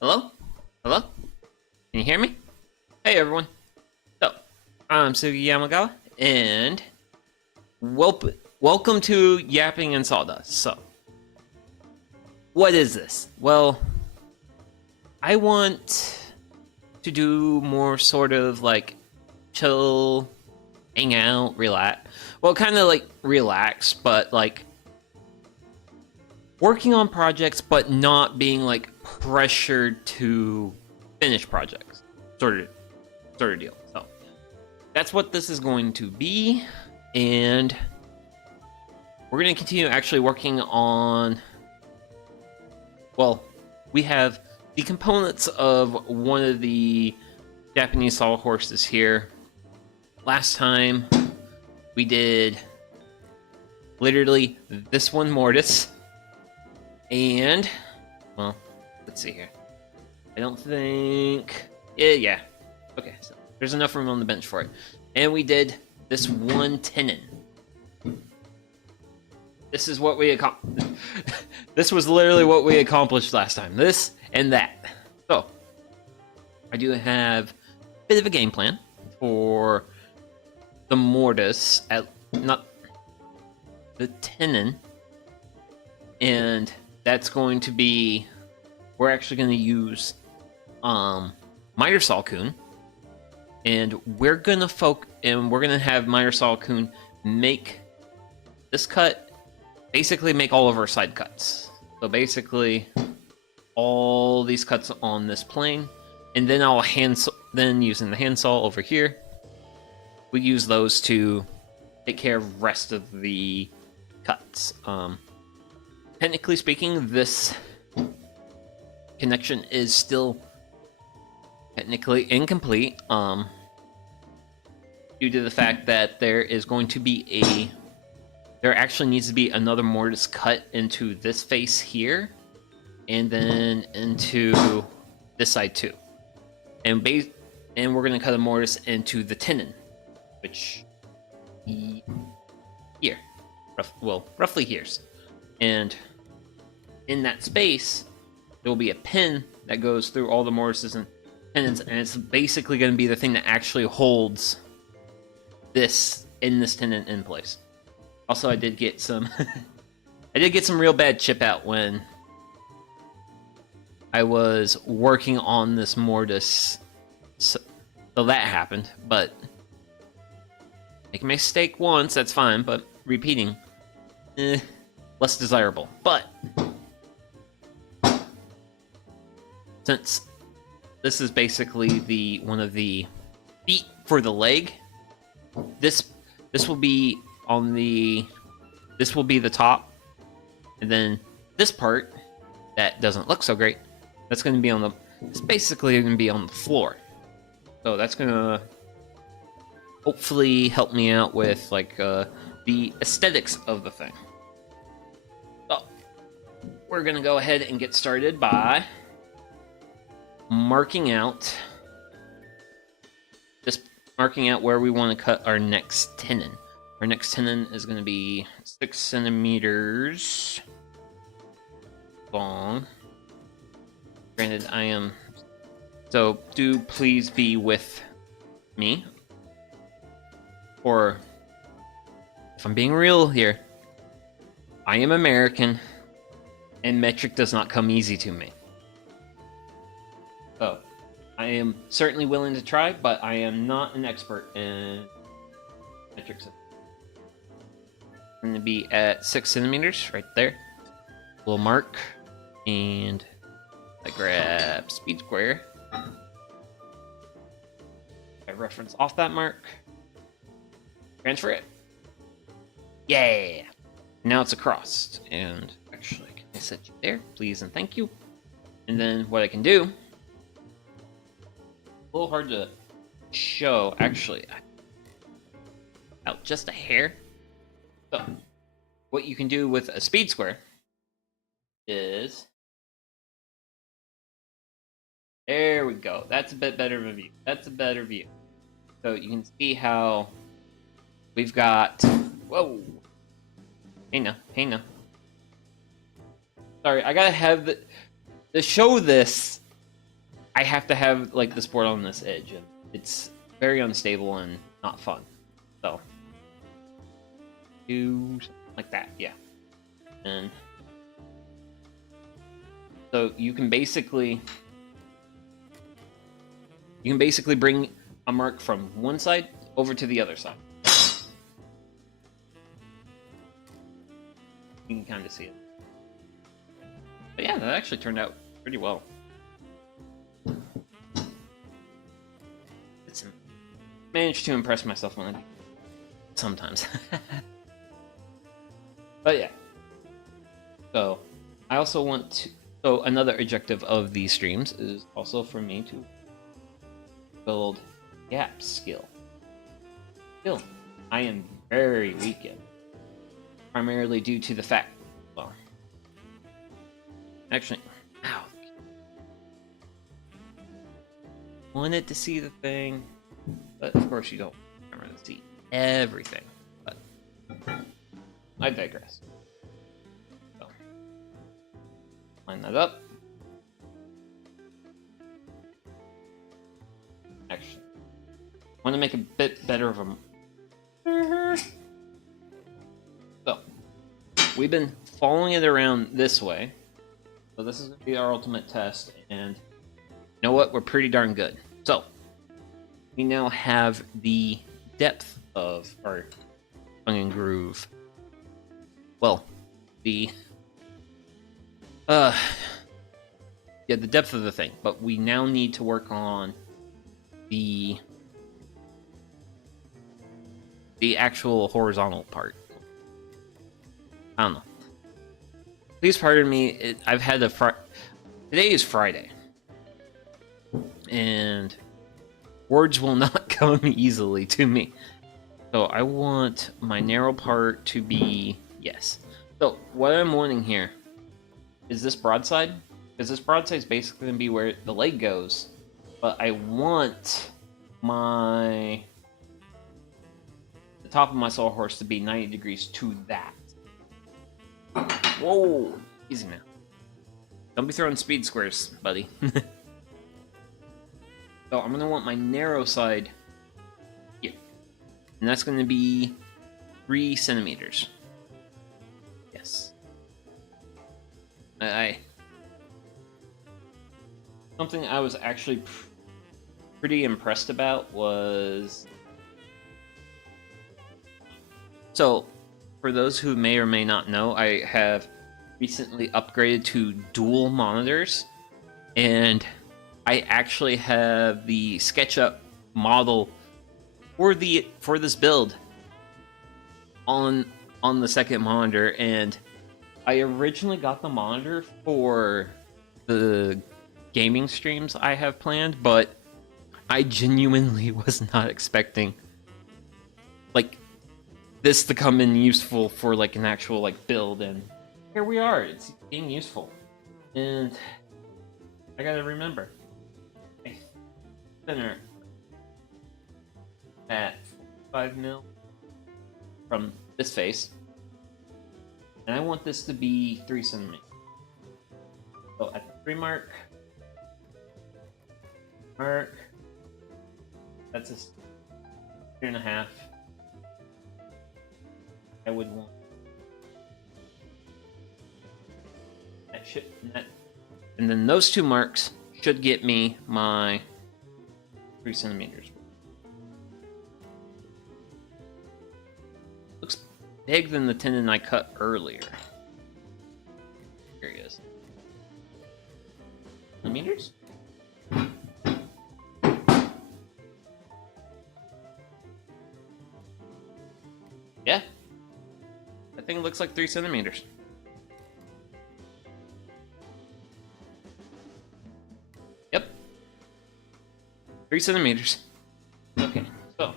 Hello? Hello? Can you hear me? Hey everyone. So, I'm Sugi Yamagawa, and welcome to Yapping and Sawdust. So, what is this? Well, I want to do more sort of like chill, hang out, relax. Well, kind of like relax, but like working on projects, but not being like pressured to finish projects, sort of deal. So that's what this is going to be, and we're going to continue actually working on. Well, we have the components of one of the Japanese sawhorses here. Last time we did literally this one mortise, and well, let's see here. I don't think... Yeah. Okay, so there's enough room on the bench for it. And we did this one tenon. This is what we accomplished. This was literally what we accomplished last time. This and that. So, I do have a bit of a game plan for the mortise, not the tenon. And that's going to be... We're actually going to use miter saw Kun, and we're gonna have miter saw Kun make this cut, basically make all of our side cuts. So basically, all these cuts on this plane, and then then using the handsaw over here, we use those to take care of the rest of the cuts. Technically speaking, this connection is still technically incomplete, due to the fact that there actually needs to be another mortise cut into this face here, and then into this side too. And we're gonna cut a mortise into the tenon, which here, roughly here, and in that space there will be a pin that goes through all the mortises and tenons, and it's basically going to be the thing that actually holds this tenon in place. Also, I did get some real bad chip out when I was working on this mortise, so that happened. But make a mistake once, that's fine, but repeating, less desirable. But since this is basically one of the feet for the leg, this will be the top, and then this part that doesn't look so great, that's going to be it's basically going to be on the floor. So that's going to hopefully help me out with like the aesthetics of the thing. So we're going to go ahead and get started by marking out where we want to cut our next tenon. Our next tenon is going to be 6 centimeters long. Granted, so do please be with me. Or, if I'm being real here, I am American, and metric does not come easy to me. So, I am certainly willing to try, but I am not an expert in metric systems. I'm going to be at 6 centimeters, right there. Little mark, and I grab speed square. I reference off that mark. Transfer it. Yeah! Now it's across, and actually, can I set you there, please and thank you? And then what I can do, a little hard to show, actually. Out just a hair. So, what you can do with a speed square is... There we go. That's a bit better of a view. That's a better view. So you can see how we've got... Whoa! Hey now. Sorry, I gotta have to show this. I have to have like this board on this edge, and it's very unstable and not fun. So do something like that, yeah. And so you can basically bring a mark from one side over to the other side. You can kind of see it. But yeah, that actually turned out pretty well. It's managed to impress myself when I do sometimes. But yeah. So I also want to. So another objective of these streams is also for me to build gap skill. I am very weak in, primarily due to the fact. Well, actually, ow. Wanted to see the thing, but of course you don't remember to see everything. But I digress. So, line that up. Actually, I want to make a bit better of a. So, we've been following it around this way. So this is going to be our ultimate test, and you know what? We're pretty darn good. So, we now have the depth of our tongue and groove. Well, the depth of the thing, but we now need to work on the actual horizontal part. I don't know. Please pardon me. I've had a today is Friday, and words will not come easily to me. So I want my narrow part to be yes. So what I'm wanting here is this broadside, because this broadside is basically going to be where the leg goes, but I want the top of my sawhorse to be 90 degrees to that. Whoa, easy now. Don't be throwing speed squares, buddy. So I'm gonna want my narrow side here, and that's gonna be 3 centimeters. Yes. Something I was actually pretty impressed about was. So, for those who may or may not know, I have recently upgraded to dual monitors, and I actually have the SketchUp model for this build on the second monitor, and I originally got the monitor for the gaming streams I have planned, but I genuinely was not expecting this to come in useful for an actual build, and here we are. It's being useful, and I gotta remember center at 5 mil from this face, and I want this to be 3 centimeters. So at the 3 mark, that's a 3.5. I would want that, and then those 2 marks should get me my 3 centimeters. Looks bigger than the tendon I cut earlier. Here he is. Centimeters? Yeah. I think it looks like 3 centimeters. Yep. 3 centimeters. Okay, so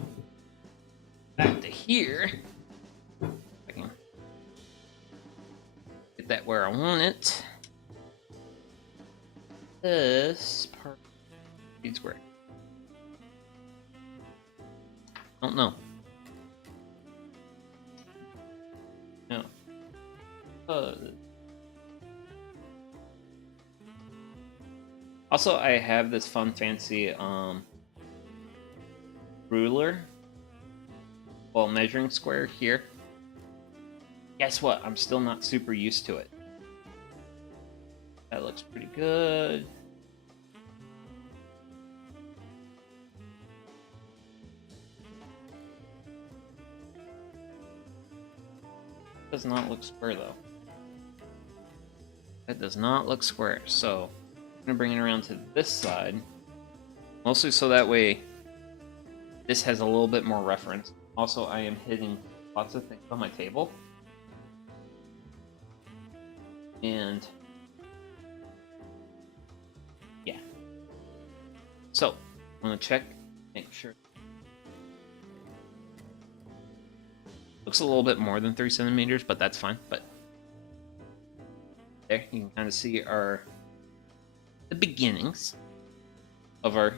back to here. I can get that where I want it. This part needs where? Don't know. No. Also, I have this fun, fancy ruler, well, measuring square here. Guess what? I'm still not super used to it. That looks pretty good. Does not look square though. That does not look square. So I'm gonna bring it around to this side, mostly so that way this has a little bit more reference. Also, I am hitting lots of things on my table, and yeah. So I'm gonna check, make sure. Looks a little bit more than 3 centimeters, but that's fine. But there, you can kind of see the beginnings of our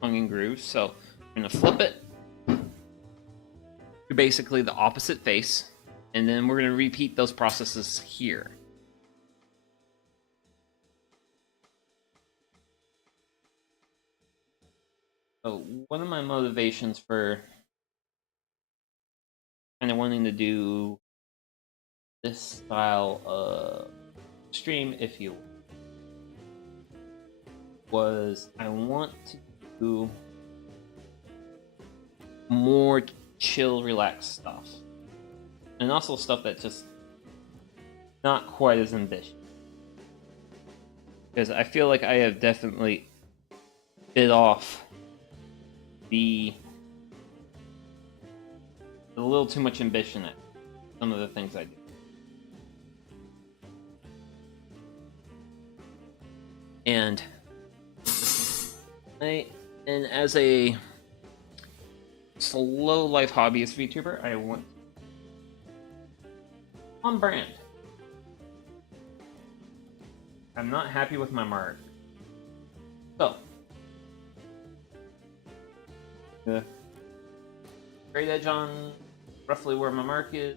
tongue and grooves. So I'm gonna flip it to basically the opposite face, and then we're gonna repeat those processes here. So one of my motivations for kind of wanting to do this style of stream, if you was, I want to do more chill, relaxed stuff, and also stuff that just not quite as ambitious, because I feel like I have definitely bit off a little too much ambition at some of the things I do. And as a slow life hobbyist VTuber, I want on brand. I'm not happy with my mark. So the straight edge on roughly where my mark is.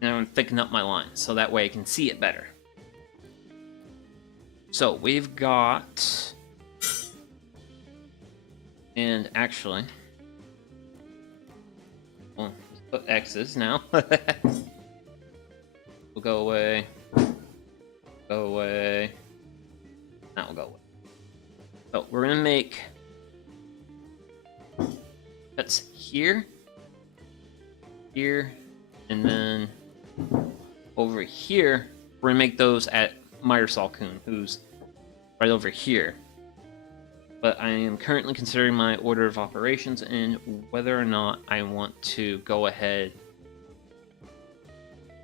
And I'm thicken up my line so that way I can see it better. So we've got, and actually, well, let's put X's now. We'll go away, go away, that will go away. So we're gonna make cuts here, here, and then over here, we're gonna make those at Myers-Salcoon, who's right over here. But I am currently considering my order of operations and whether or not I want to go ahead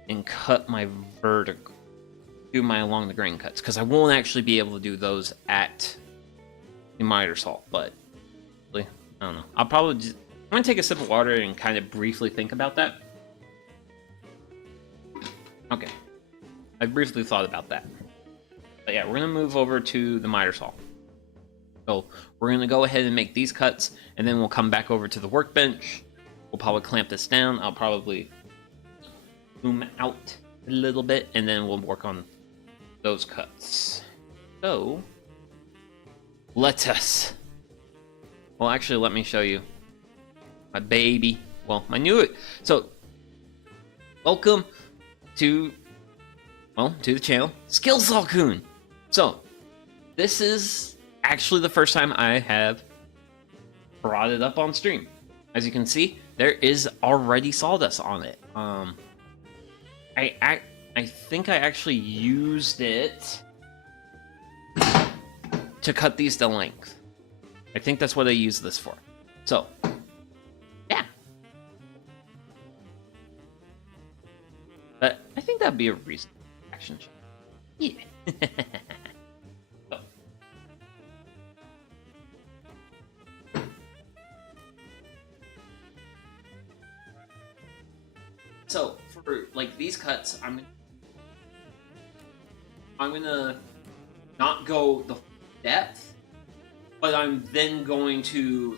and cut my vertical, do my along the grain cuts, because I won't actually be able to do those at the Myers-Salt, but I don't know. I'm gonna take a sip of water and kind of briefly think about that. Okay, I briefly thought about that. But yeah, we're gonna move over to the miter saw. So we're gonna go ahead and make these cuts, and then we'll come back over to the workbench. We'll probably clamp this down. I'll probably zoom out a little bit, and then we'll work on those cuts. So let us. Well, actually, let me show you my baby. Well, my new. So welcome to the channel, Skillsalcoon. So this is actually the first time I have brought it up on stream. As you can see, there is already sawdust on it. I think I actually used it to cut these to length. I think that's what I used this for. So yeah, but I think that'd be a reasonable action shot. Yeah. So for like these cuts, I'm gonna not go the depth, but I'm then going to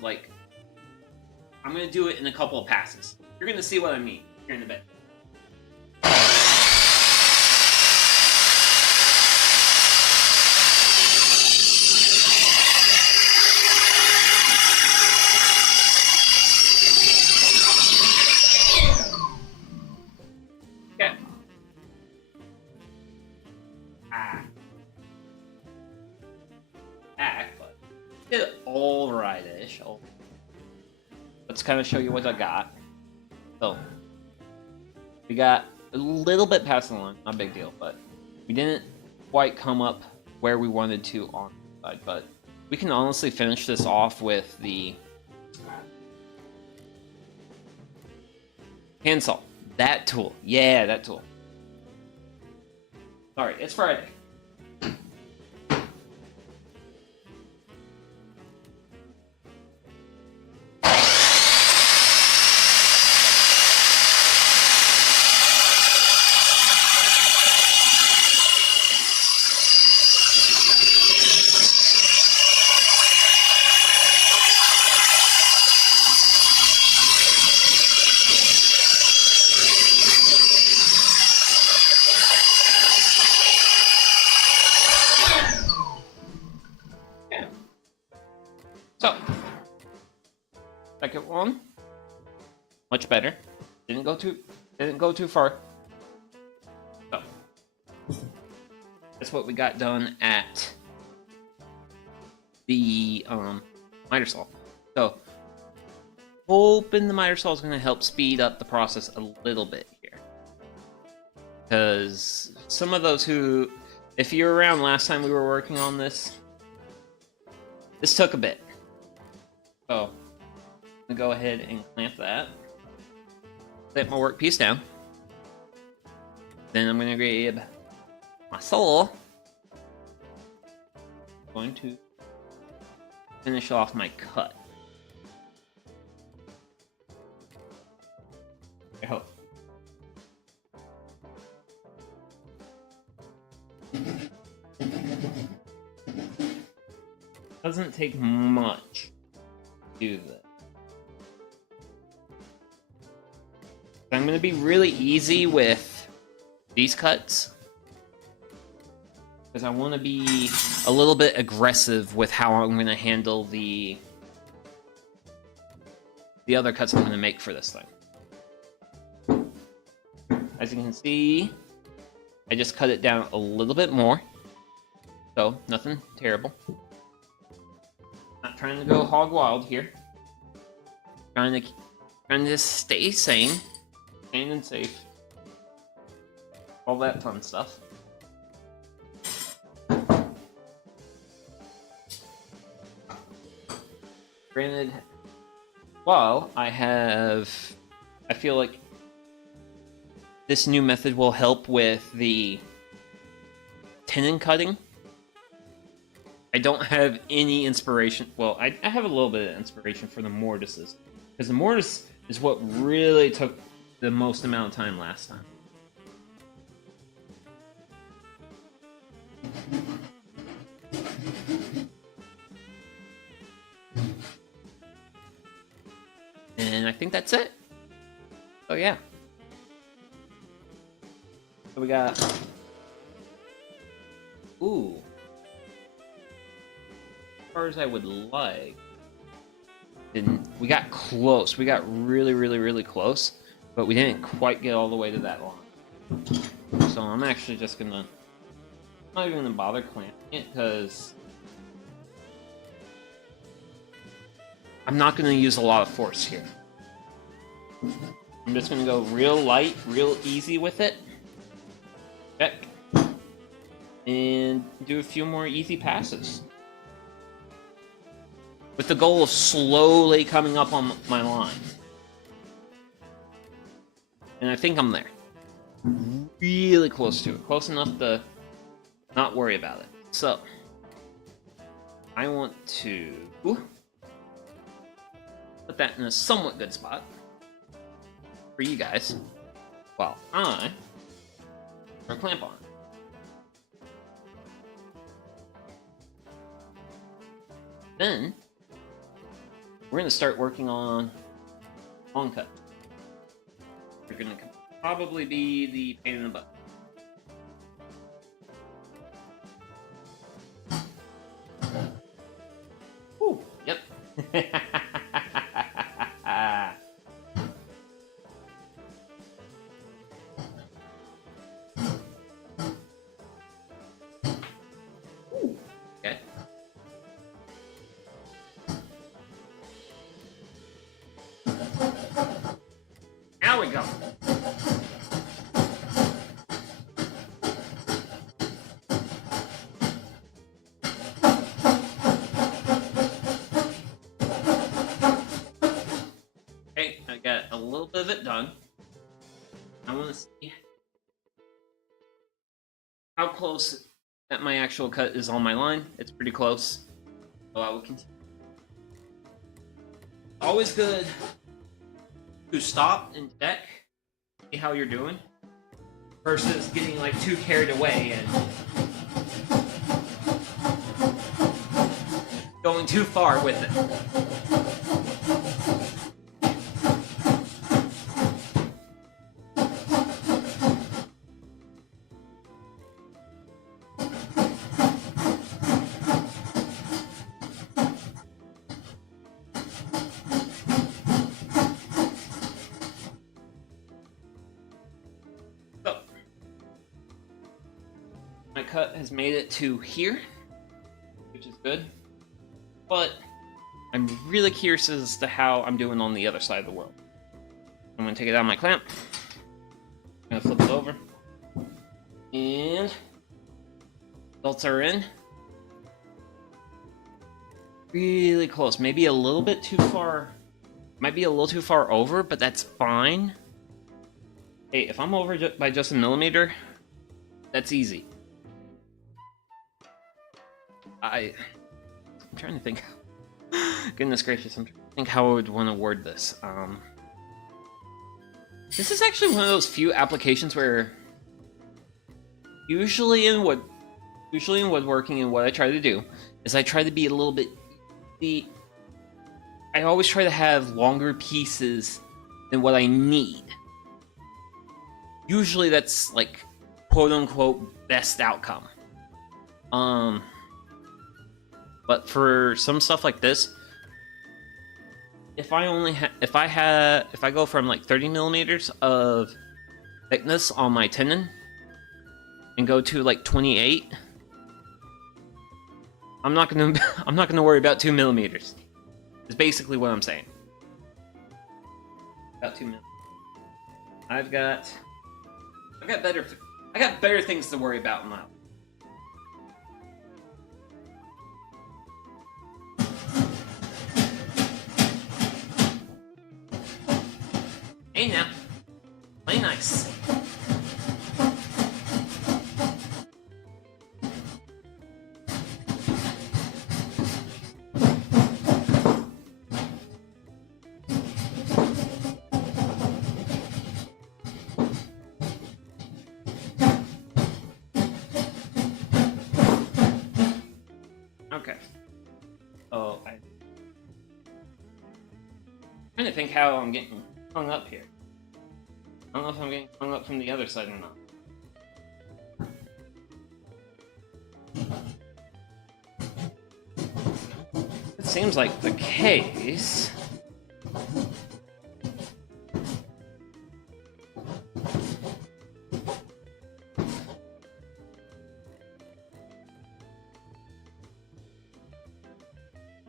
I'm gonna do it in a couple of passes. You're gonna see what I mean here in a bit. Back, but did it all right-ish. Let's kind of show you what I got. So, we got a little bit past the line, not a big deal, but we didn't quite come up where we wanted to on the side, but we can honestly finish this off with the handsaw. That tool. Yeah, that tool. Sorry, it's Friday. So, second one, much better. Didn't go too far. So, that's what we got done at the miter saw. So, hoping the miter saw is going to help speed up the process a little bit here, because some of those who, if you were around last time we were working on this took a bit. So, I'm gonna go ahead and clamp that. Set my workpiece down. Then I'm gonna grab my saw. I'm going to finish off my cut. I hope. Doesn't take much to do this. I'm going to be really easy with these cuts, because I want to be a little bit aggressive with how I'm going to handle the other cuts I'm going to make for this thing. As you can see, I just cut it down a little bit more, so nothing terrible. Not trying to go hog wild here. Trying to stay sane and safe. All that fun stuff. Granted, while I feel like this new method will help with the tenon cutting. I don't have any inspiration. Well, I have a little bit of inspiration for the mortises, because the mortise is what really took the most amount of time last time. And I think that's it. Oh yeah. So we got... Ooh. As far as I would like. And we got close. We got really, really, really close. But we didn't quite get all the way to that line. So I'm actually just gonna... I'm not even gonna bother clamping it, because... I'm not gonna use a lot of force here. I'm just gonna go real light, real easy with it. Check. And do a few more easy passes. With the goal of slowly coming up on my line. And I think I'm there. Really close to it. Close enough to not worry about it. So, I want to put that in a somewhat good spot for you guys, while I put a clamp on. Then, we're going to start working on long cut. We're going to probably be the pain in the butt. Ooh, yep. how close that my actual cut is on my line. It's pretty close. So I will continue. Always good to stop and check, see how you're doing, versus getting like too carried away and going too far with it. So, my cut has made it to here, which is good. But I'm really curious as to how I'm doing on the other side of the world. I'm going to take it out of my clamp. I'm going to flip it over. And bolts are in. Really close. Maybe a little bit too far. Might be a little too far over, but that's fine. Hey, if I'm over by just a millimeter, that's easy. I'm trying to think. Goodness gracious, I'm trying to think how I would want to word this. This is actually one of those few applications where usually in woodworking and what I try to do is I try to be a little bit I always try to have longer pieces than what I need. Usually that's like quote unquote best outcome. But for some stuff like this, if I go from like 30 millimeters of thickness on my tenon and go to like 28, I'm not gonna worry about 2 millimeters. Is basically what I'm saying. About 2 millimeters. I got better things to worry about now. Hey now, play nice. Okay. Oh, I'm trying to think how I'm getting hung up here. I don't know if I'm getting hung up from the other side or not. It seems like the case.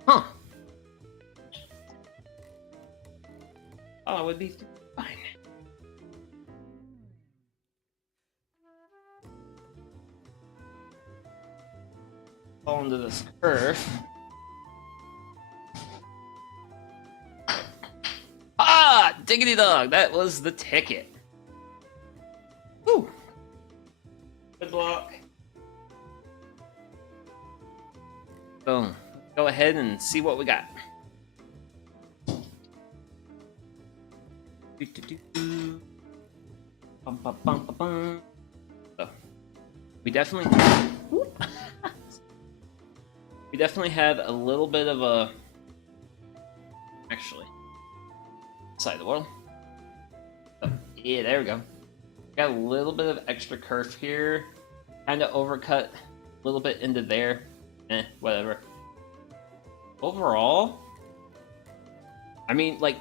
Huh. Oh, it would be fine. Fall into this curve. Ah! Diggity dog! That was the ticket. Whew. Good block. Boom. Go ahead and see what we got. Bum, bum, bum, bum, bum. So, we definitely have a little bit of a side of the world. Oh, yeah, there we go. Got a little bit of extra curve here. Kind of overcut a little bit into there. Whatever. Overall, I mean, like,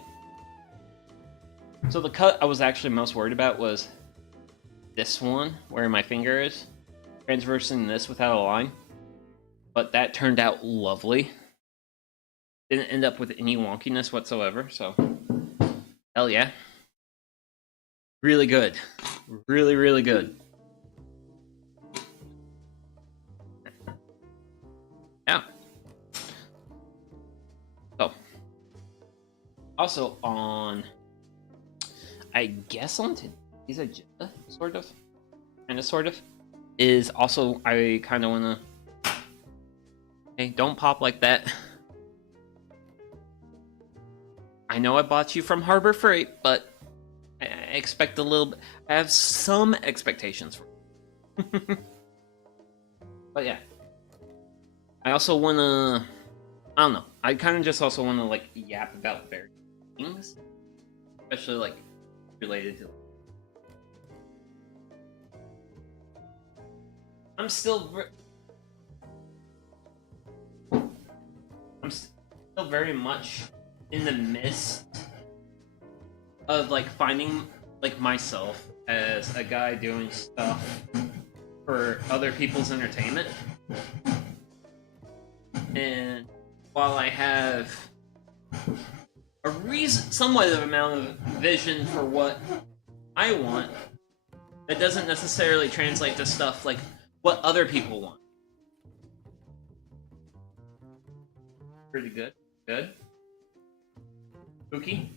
so the cut I was actually most worried about was this one, where my finger is, transversing this without a line. But that turned out lovely. Didn't end up with any wonkiness whatsoever, so hell yeah. Really good. Really, really good. Yeah. So, also on, I guess on today's agenda, sort of. is also I kind of want to. Hey, don't pop like that. I know I bought you from Harbor Freight, but I expect a little bit. I have some expectations for you. But yeah. I also want to. I don't know. I kind of just also want to like yap about various things, especially like related to. I'm still very much in the midst of like finding like myself as a guy doing stuff for other people's entertainment. And while I have a somewhat of amount of vision for what I want, that doesn't necessarily translate to stuff like what other people want. Pretty good. Good. Spooky.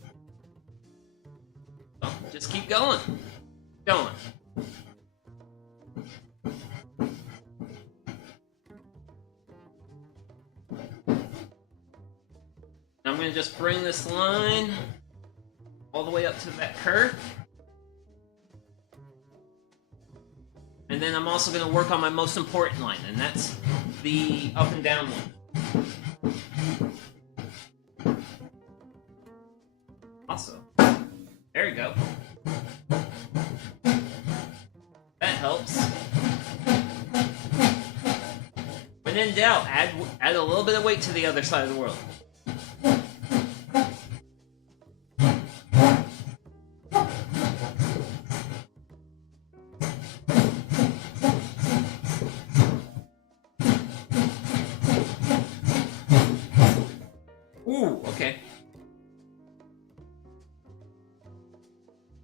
Oh, just keep going. Going. I'm going to just bring this line all the way up to that curve. And then I'm also going to work on my most important line, and that's the up and down one. Awesome. There you go. That helps. When in doubt, add a little bit of weight to the other side of the world. Ooh, okay.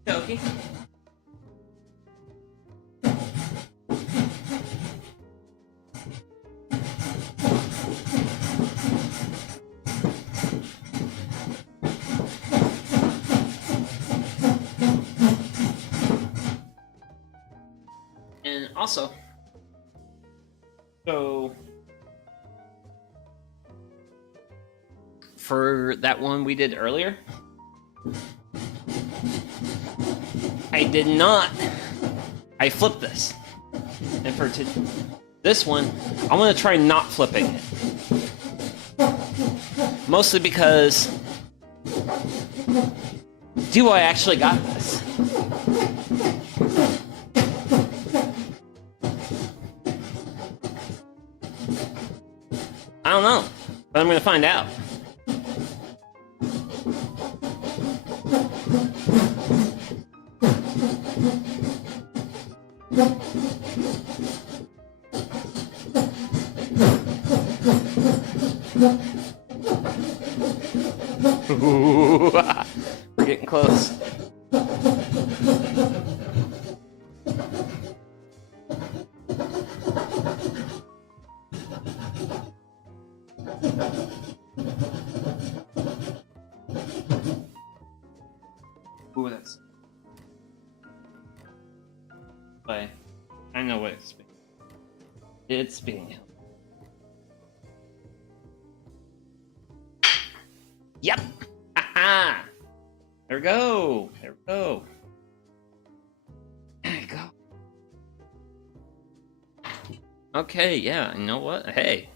Okay. And also, so for that one we did earlier, I flipped this. And for this one, I'm going to try not flipping it. Mostly because, do I actually got this? I don't know, but I'm going to find out. Ooh, we're getting close. Ooh, that's. But I know what it's being. It's being. Yep. Aha. There we go. There we go. There we go. Okay, yeah, you know what? Hey.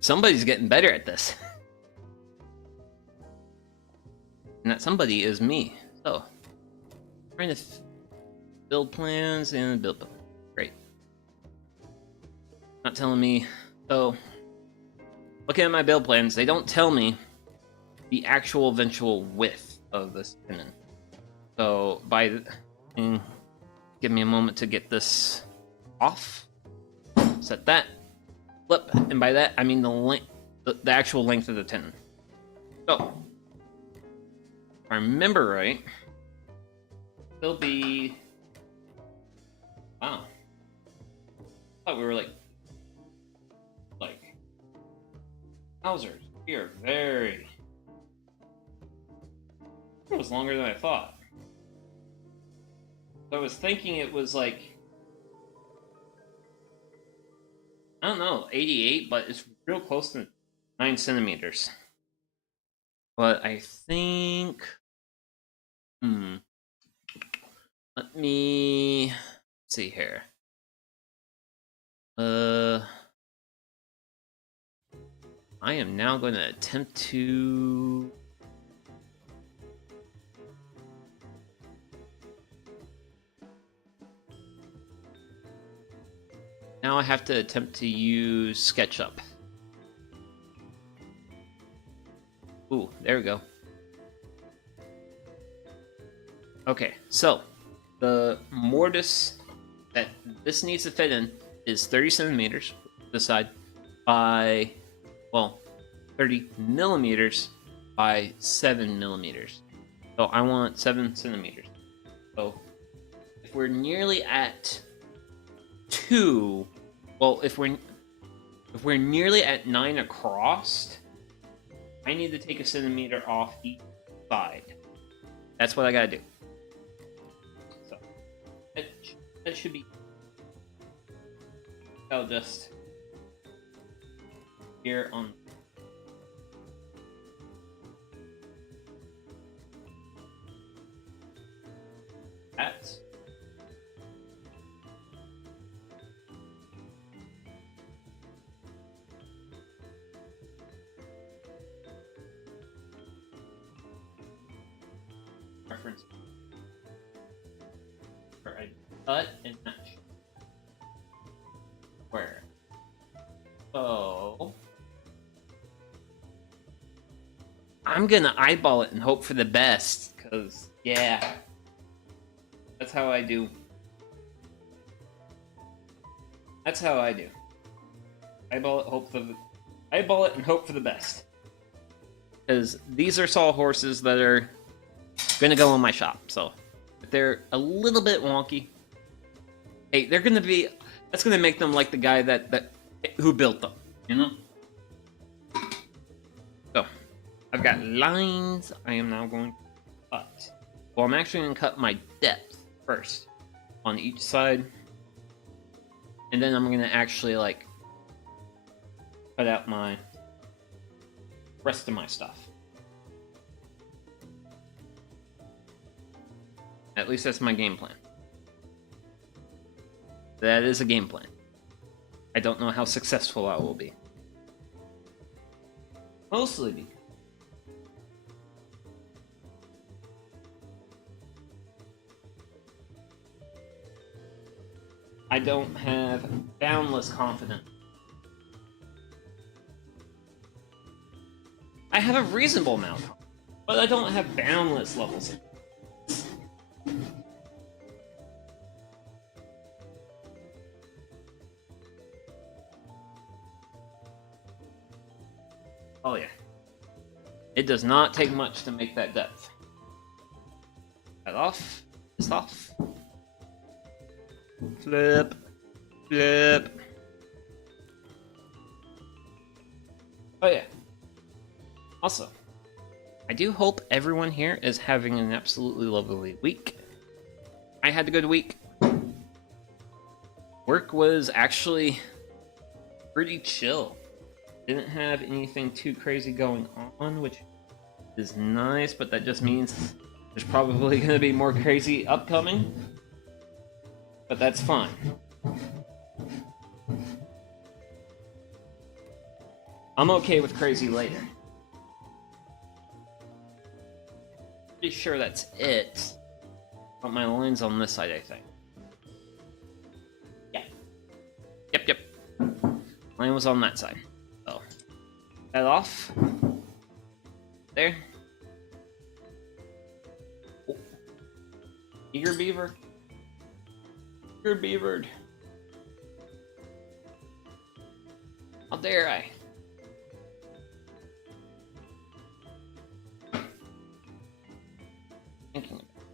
Somebody's getting better at this. And that somebody is me. So, trying to build plans and build them. Great. Not telling me. So, looking at my build plans, they don't tell me the actual eventual width of this tenon. So, give me a moment to get this off. Set that. Flip, and by that I mean the length, the actual length of the tenon. So, if I remember right, it'll be. Wow. I thought we were like. Wowzers, we are very. It was longer than I thought. I was thinking it was like, I don't know, 88, but it's real close to 9 centimeters. But I think, let me see here. I am now going to attempt to... Now I have to attempt to use SketchUp. Ooh, there we go. Okay, so the mortise that this needs to fit in is 30 centimeters this side by, well, 30 millimeters by 7 millimeters. So I want 7 centimeters. So if we're nearly at 2, well, if we're nearly at 9 across, I need to take a centimeter off each side. That's what I gotta do. So that should be. I'll just here on. That. Reference. Where I cut and match. Where? Oh. I'm gonna eyeball it and hope for the best, cause yeah. That's how I do. That's how I do. Eyeball it and hope for the best. Because these are sawhorses that are gonna go in my shop. So if they're a little bit wonky, hey, they're gonna be. That's gonna make them like the guy that who built them. You know. So I've got lines. I am now going to cut. Well, I'm actually gonna cut my depth first on each side, and then I'm gonna actually like cut out my rest of my stuff. At least that's my game plan. That is a game plan. I don't know how successful I will be. Mostly because I don't have boundless confidence. I have a reasonable amount, but I don't have boundless levels. Oh yeah. It does not take much to make that depth. That off. This off. Flip. Flip. Oh yeah. Also, I do hope everyone here is having an absolutely lovely week. I had a good week. Work was actually pretty chill. Didn't have anything too crazy going on, which is nice, but that just means there's probably going to be more crazy upcoming. But that's fine. I'm okay with crazy later. Pretty sure that's it. But my line's on this side, I think. Yeah. Yep. Line was on that side. So, that off. There. Oh. Eager beaver. Eager beavered. How dare I? Thinking about it.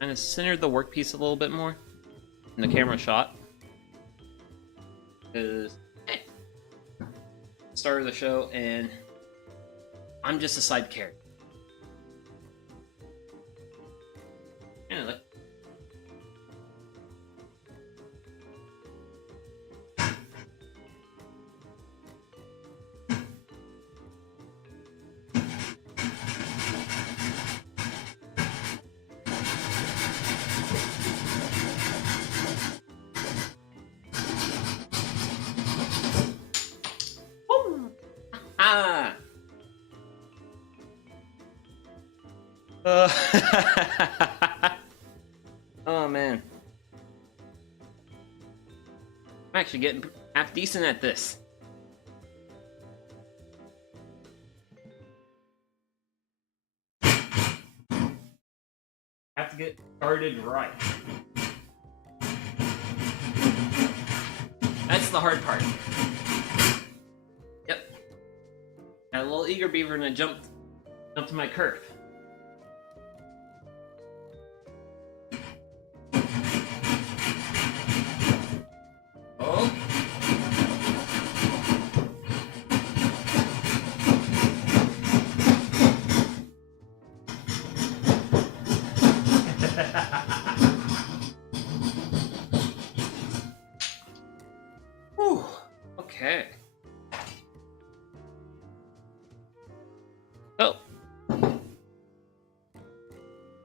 Kind of center the workpiece a little bit more in the camera shot. Because start of the show and I'm just a side character. Anyway. Ah. Oh man. I'm actually getting half decent at this. Have to get started right. That's the hard part. Yep. Got a little eager beaver and I jumped to my curve. Oh. Whew. Okay. So,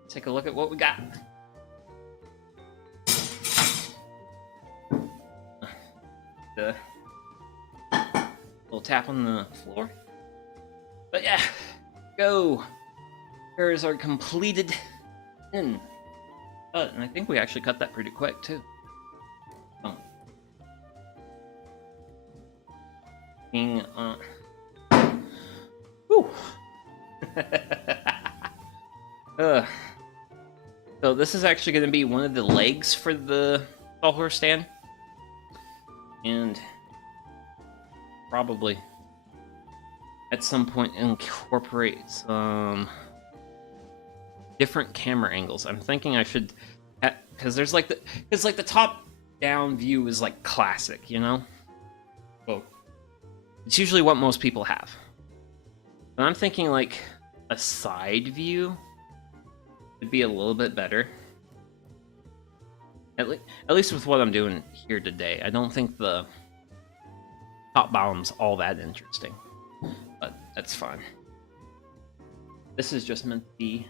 take a look at what we got. The little tap on the floor. But yeah, go. Curves are completed. And I think we actually cut that pretty quick too. Oh. Whew. So this is actually going to be one of the legs for the sawhorse stand. And probably at some point incorporate some different camera angles. I'm thinking I should, because there's like the top down view is like classic, you know? Well, it's usually what most people have. But I'm thinking like a side view would be a little bit better. At least with what I'm doing here today. I don't think the top bottom's all that interesting, but that's fine. This is just meant to be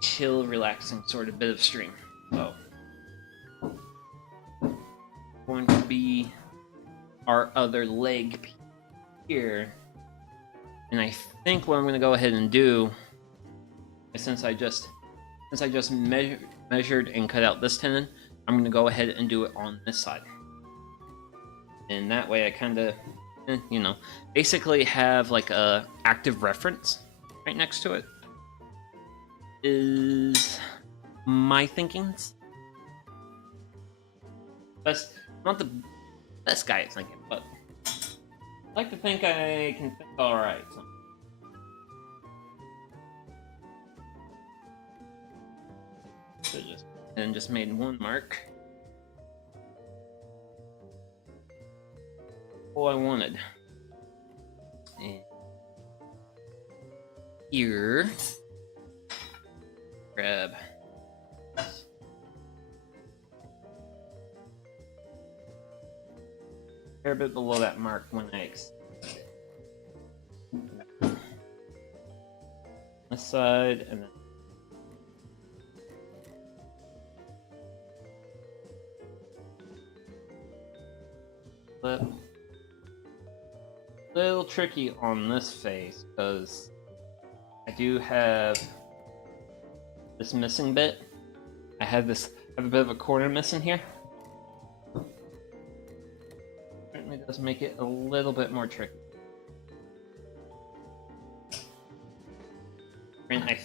chill, relaxing sort of bit of stream. So, going to be our other leg here, and I think what I'm going to go ahead and do, since I just measured and cut out this tendon, I'm going to go ahead and do it on this side. And that way I kind of, you know, basically have like a active reference right next to it. Is my thinkings. That's not the best guy at thinking, but I like to think I can think alright. So just made one mark. All I wanted. And here, grab a fair bit below that mark when I extend it. This side and then flip. A little tricky on this face because I do have this missing bit. I have a bit of a corner missing here. Certainly does make it a little bit more tricky. And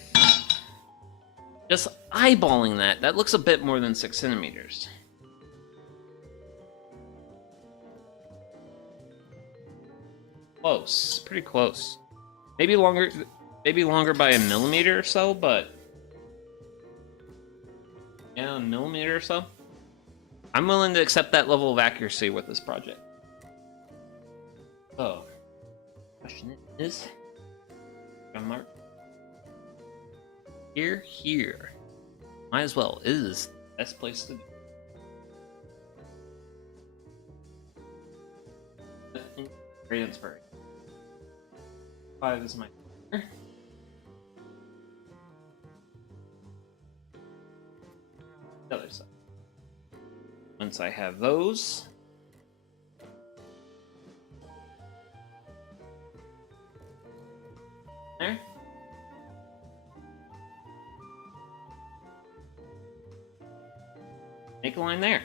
just eyeballing that looks a bit more than 6 centimeters. Close, pretty close. Maybe longer by a millimeter or so, but yeah, a millimeter or so. I'm willing to accept that level of accuracy with this project. So, question is, a mark here. Might as well. It is the best place to do. Great inspiration. 5 is my the other side. Once I have those, there. Make a line there.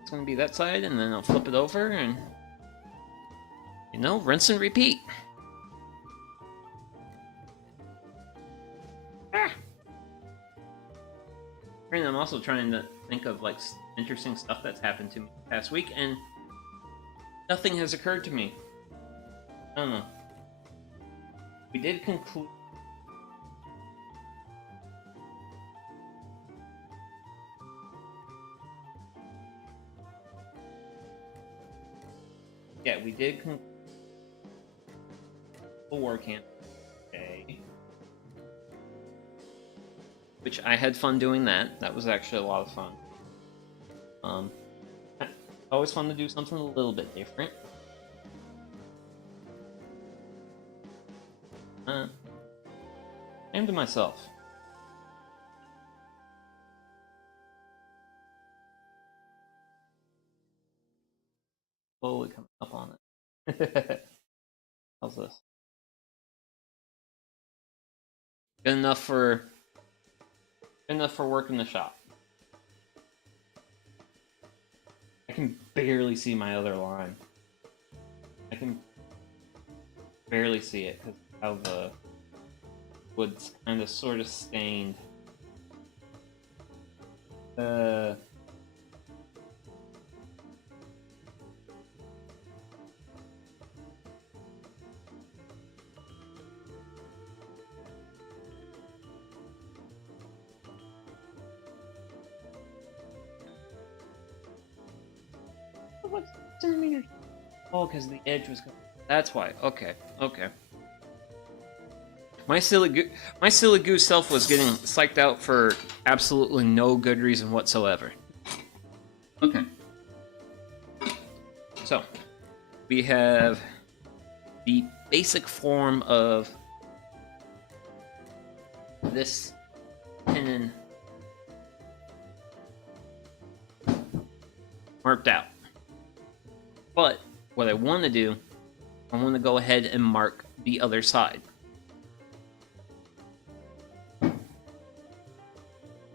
It's going to be that side, and then I'll flip it over, and rinse and repeat. And I'm also trying to think of like interesting stuff that's happened to me the past week, and nothing has occurred to me. I don't know. We did conclude. Yeah, we did conclude the war camp today, which I had fun doing that. That was actually a lot of fun. Always fun to do something a little bit different. Same to myself. Slowly coming up on it. How's this? Good enough for work in the shop. I can barely see my other line. I can barely see it because how the wood's kind of sort of stained. What centimeters? Oh, because the edge was. That's why. Okay. Okay. My silly goose self was getting psyched out for absolutely no good reason whatsoever. Okay. So, we have the basic form of this tenon marked out. But what I want to do, I want to go ahead and mark the other side.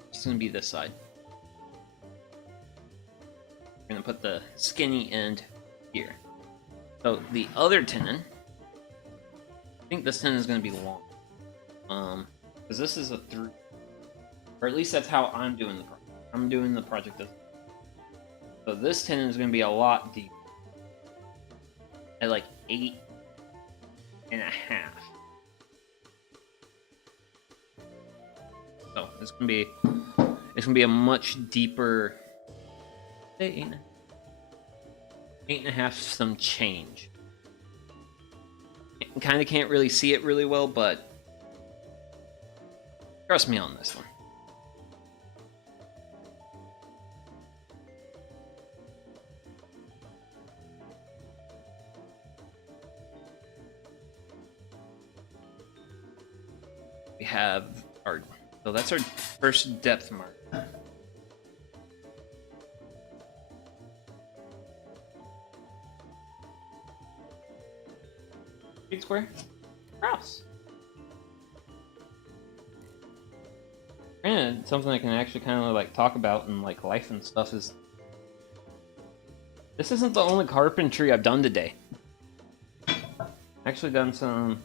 It's going to be this side. We're going to put the skinny end here. So the other tenon, I think this tenon is going to be long. Because this is a 3, or at least that's how I'm doing the project. I'm doing the project this way. So this tenon is going to be a lot deeper. At like 8.5. So it's gonna be a much deeper 8.5 some change. Kind of can't really see it really well, but trust me on this one. We have our, so that's our first depth mark. Big square. Cross. And something I can actually kind of like talk about in like life and stuff is this isn't the only carpentry I've done today. I've actually done some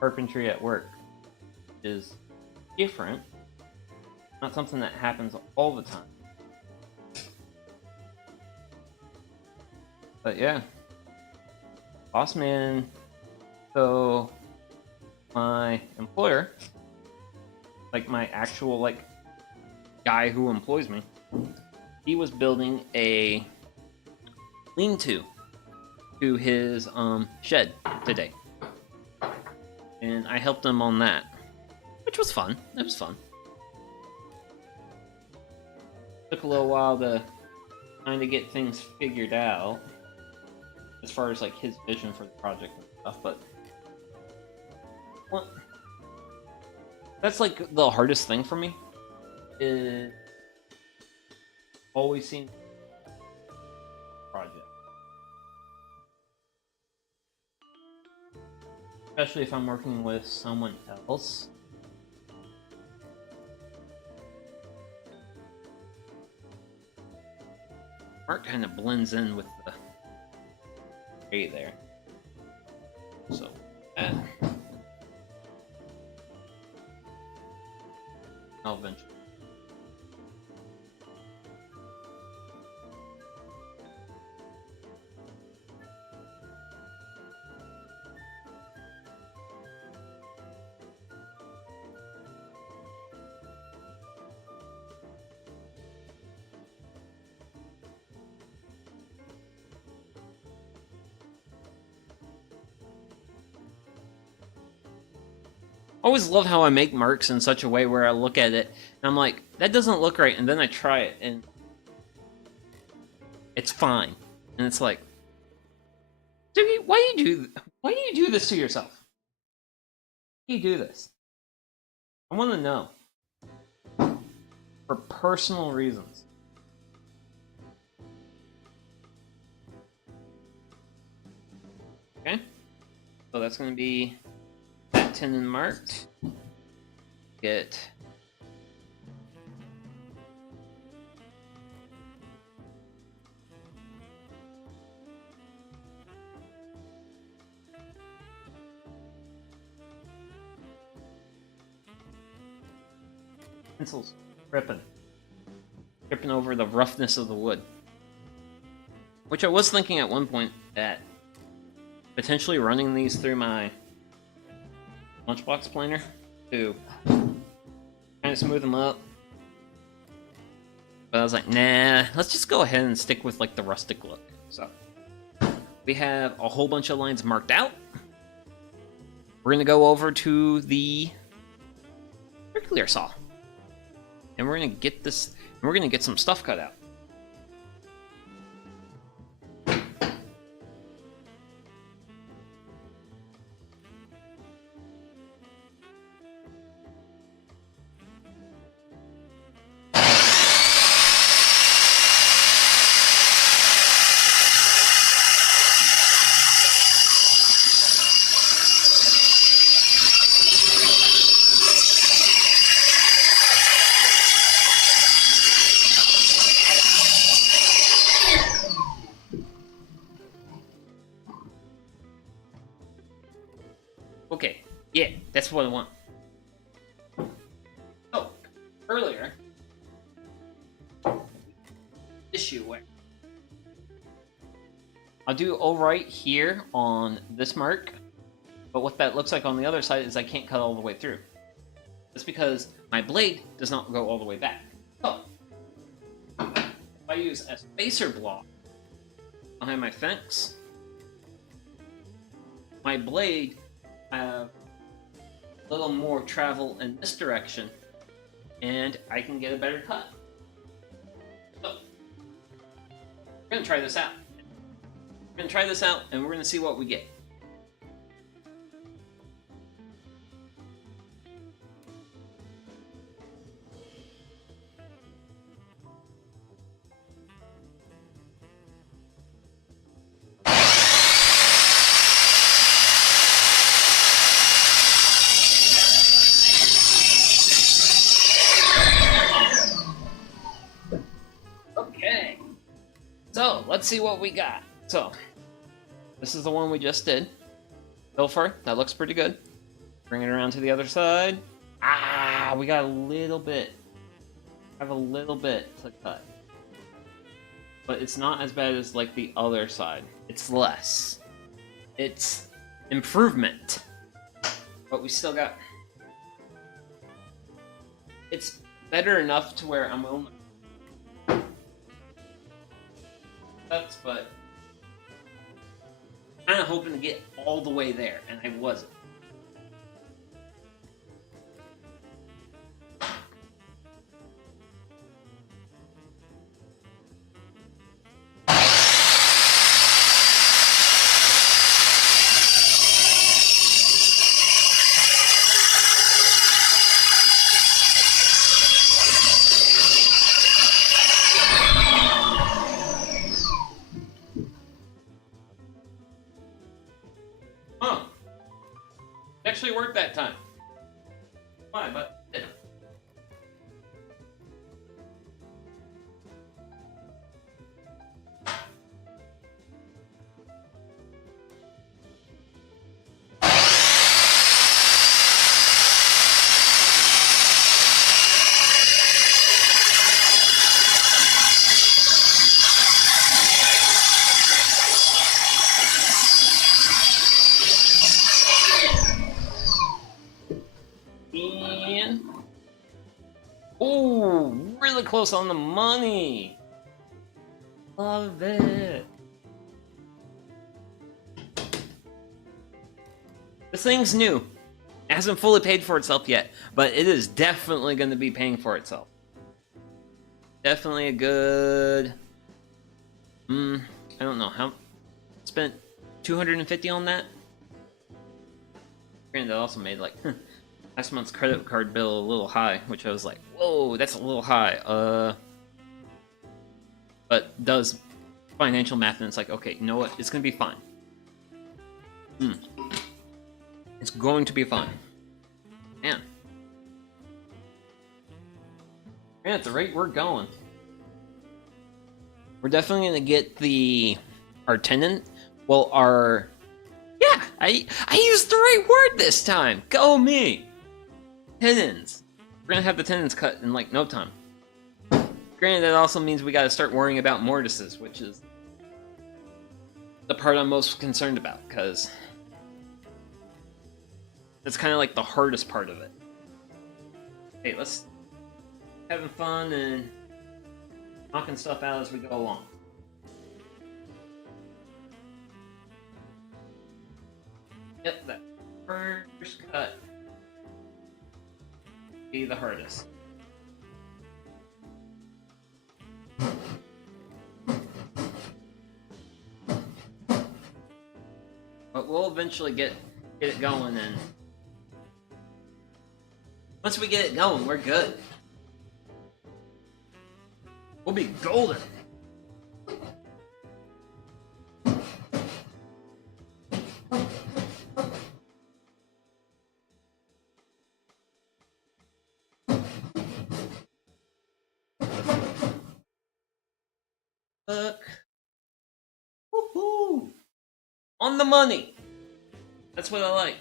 carpentry at work. Is different, not something that happens all the time. But yeah, boss man. So my employer, like my actual like guy who employs me, he was building a lean-to to his shed today, and I helped him on that. Which was fun. It was fun. Took a little while to kind of get things figured out as far as like his vision for the project and stuff, but well, that's like the hardest thing for me is always seeing project, especially if I'm working with someone else. Art kind of blends in with the gray there, so I'll eventually. I always love how I make marks in such a way where I look at it and I'm like, that doesn't look right, and then I try it and it's fine. And it's like, Doogie, why do you do this to yourself? Why do you do this? I want to know. For personal reasons. Okay. So that's going to be that tenon marked. Get pencils ripping over the roughness of the wood. Which I was thinking at one point that potentially running these through my lunchbox planer to kind of smooth them up. But I was like, nah, let's just go ahead and stick with like the rustic look. So we have a whole bunch of lines marked out. We're gonna go over to the circular saw. And we're gonna get this, and we're gonna get some stuff cut out. Okay, yeah, that's what I want. So, earlier, issue where I'll do alright here on this mark, but what that looks like on the other side is I can't cut all the way through. That's because my blade does not go all the way back. So, if I use a spacer block behind my fence, my blade have a little more travel in this direction, and I can get a better cut. So, we're gonna try this out. We're gonna try this out, and we're gonna see what we get. So, let's see what we got. So, this is the one we just did. So far, that looks pretty good. Bring it around to the other side. Ah, we got a little bit. I have a little bit to cut. But it's not as bad as like the other side. It's less. It's improvement. But we still got... It's better enough to where I'm only... but kind of hoping to get all the way there, and I wasn't. Ooh, really close on the money. Love it. This thing's new. It hasn't fully paid for itself yet, but it is definitely going to be paying for itself. Definitely a good... I don't know. How spent 250 on that? Granted, I also made like last month's credit card bill a little high, which I was like, whoa, that's a little high. But does financial math, and it's like, okay, you know what? It's gonna be fine. It's going to be fine. Man. Man, at the rate we're going, we're definitely gonna get our tenant. Well, yeah, I used the right word this time. Go me. Tenants. We're gonna have the tenants cut in like no time. Granted, that also means we gotta start worrying about mortises, which is the part I'm most concerned about, because that's kind of like the hardest part of it. Hey, let's having fun and knocking stuff out as we go along. Yep, that first cut be the hardest. But we'll eventually get it going, and once we get it going, we're good. We'll be golden. Look. Woohoo! On the money! That's what I like.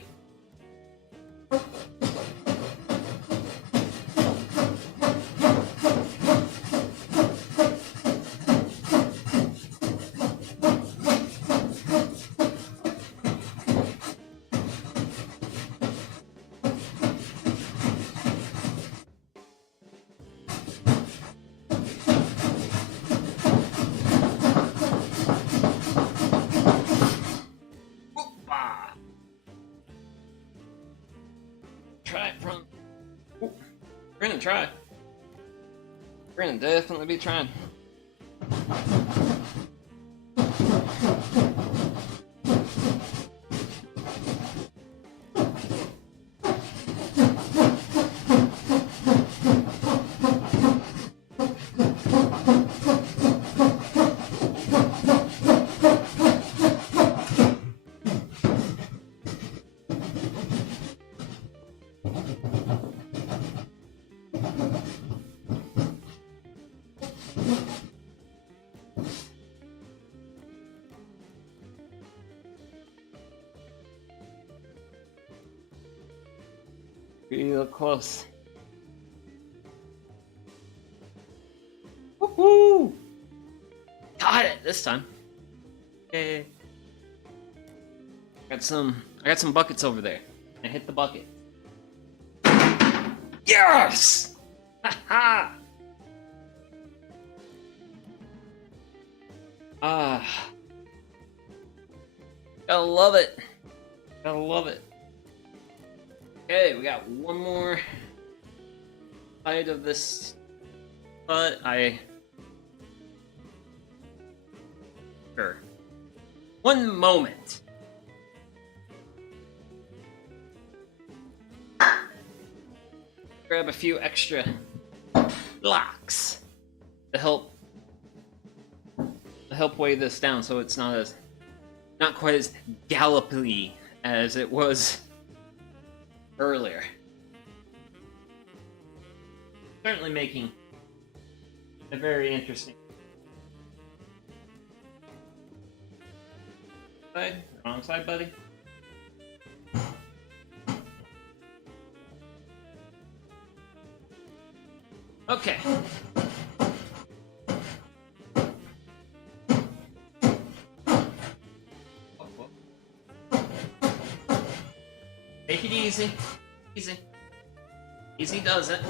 Try it from... Ooh. We're gonna try. We're gonna definitely be trying. Real close. Woohoo! Got it this time. Yay! I got some buckets over there. I hit the bucket. Yes! Ha ha! Gotta love it. Gotta love it. Okay, we got one more side of this, but sure. One moment. Grab a few extra blocks to help weigh this down, so it's not quite as gallopy as it was earlier. Certainly making a very interesting side. Wrong side, buddy. Okay. Take it easy. Easy. Easy does it.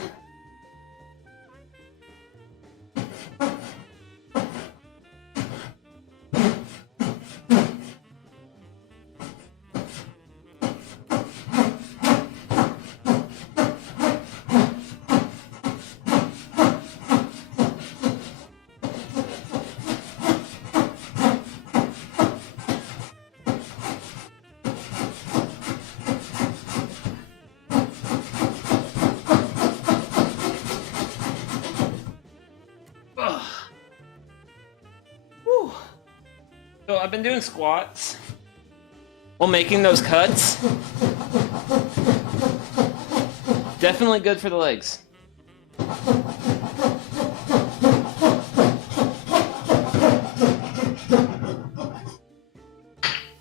I've been doing squats while making those cuts. Definitely good for the legs.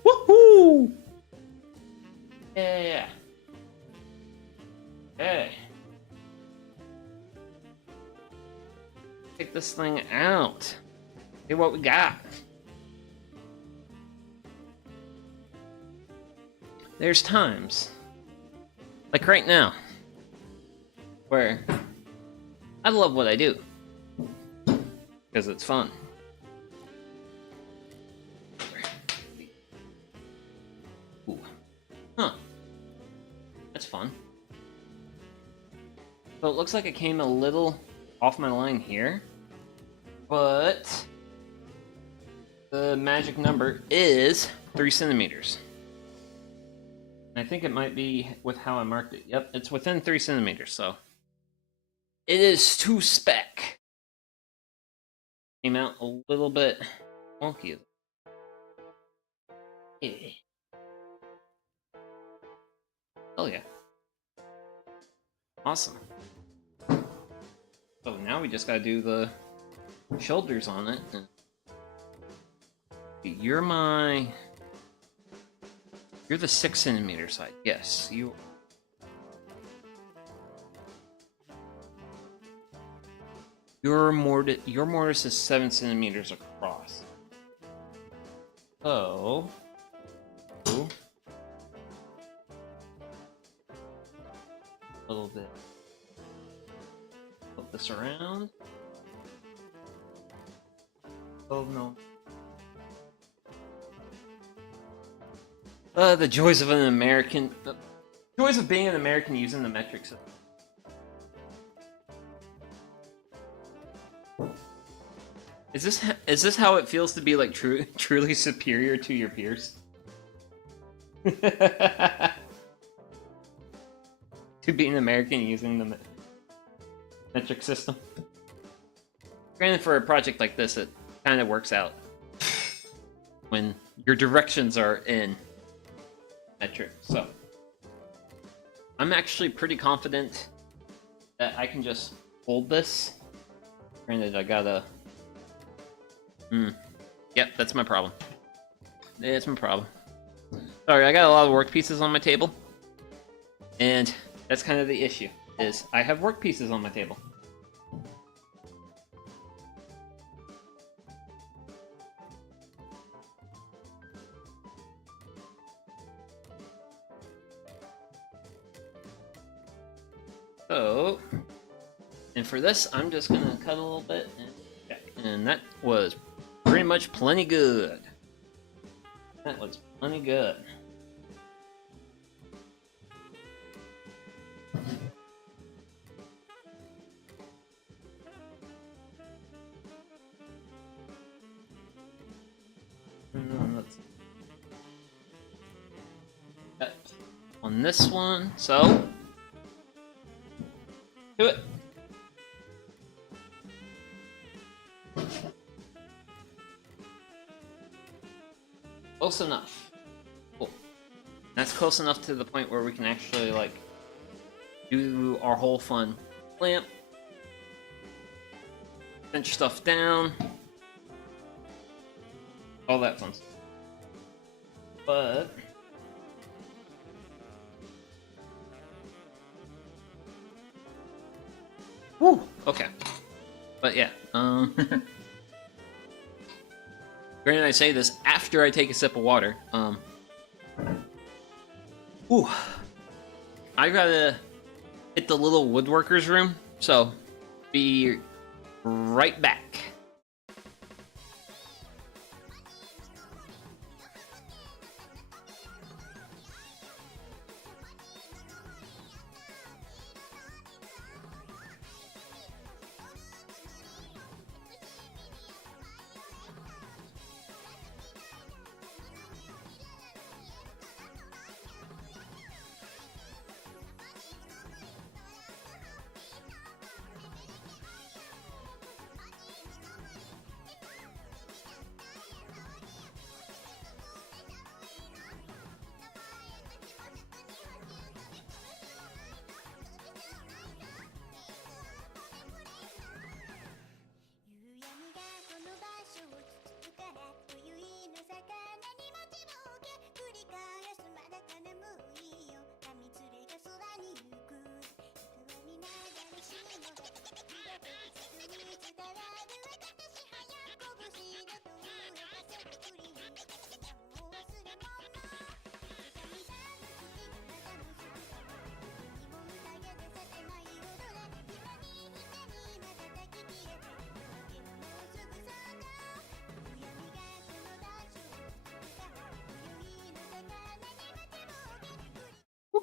Woohoo! Yeah. Okay. Take this thing out. See what we got. There's times, like right now, where I love what I do because it's fun. Ooh. Huh. That's fun. So it looks like I came a little off my line here, but the magic number is 3 centimeters. I think it might be with how I marked it. Yep, it's within 3 centimeters, so it is to spec. Came out a little bit wonky. Yeah. Oh yeah. Awesome. So now we just gotta do the shoulders on it. You're the 6 centimeter side. Yes, you. Your mortise is 7 centimeters across. So, a little bit. Flip this around. Oh no. The joys of an American. The joys of being an American using the metric system. Is this how it feels to be like truly superior to your peers? To be an American using the metric system. Granted, for a project like this, it kind of works out when your directions are in metric. So I'm actually pretty confident that I can just hold this. Granted, I gotta. Yep, that's my problem. It's my problem. Sorry, I got a lot of work pieces on my table, and that's kind of the issue. Is I have work pieces on my table. So, and for this, I'm just gonna cut a little bit, and that was pretty much plenty good. That was plenty good. Let's cut on this one, so do it. Close enough. Cool. That's close enough to the point where we can actually, like, do our whole fun clamp, pinch stuff down, all that fun stuff. But whew, okay. But yeah, granted, I say this after I take a sip of water. Ooh, I gotta hit the little woodworker's room, so be right back.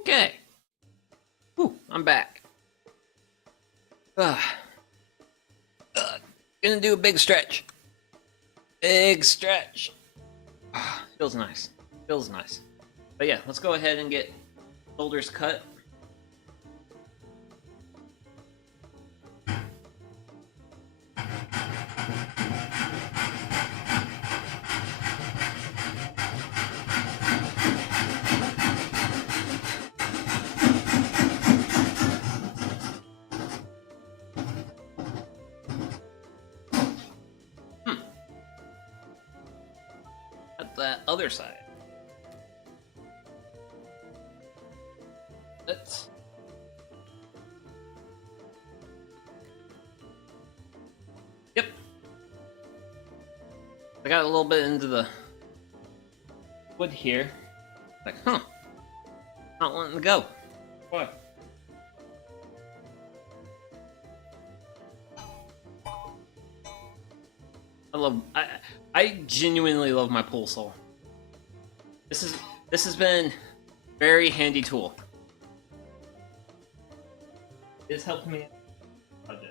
Okay. Whew, I'm back. Gonna do a big stretch. Big stretch. Feels nice. Feels nice. But yeah, let's go ahead and get shoulders cut. At the other side. Let's. Yep. I got a little bit into the wood here. Like, not wanting to go. Why? I genuinely love my pool saw. This has been a very handy tool. It's helped me project.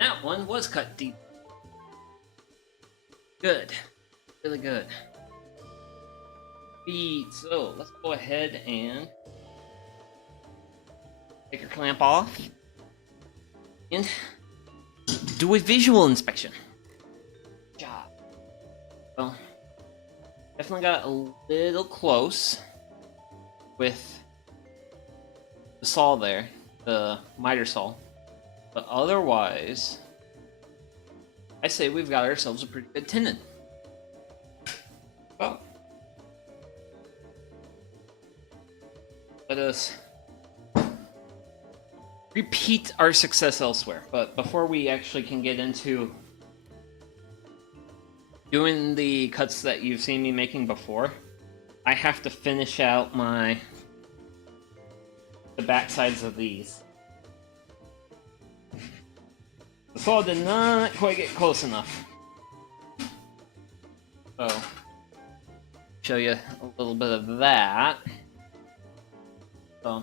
That one was cut deep. Good. Really good. So let's go ahead and take our clamp off and do a visual inspection. Good job. Well, definitely got a little close with the saw there, the miter saw, but otherwise, I say we've got ourselves a pretty good tenon. Well, let us repeat our success elsewhere. But before we actually can get into doing the cuts that you've seen me making before, I have to finish out the back sides of these. The saw did not quite get close enough. So, show you a little bit of that. So,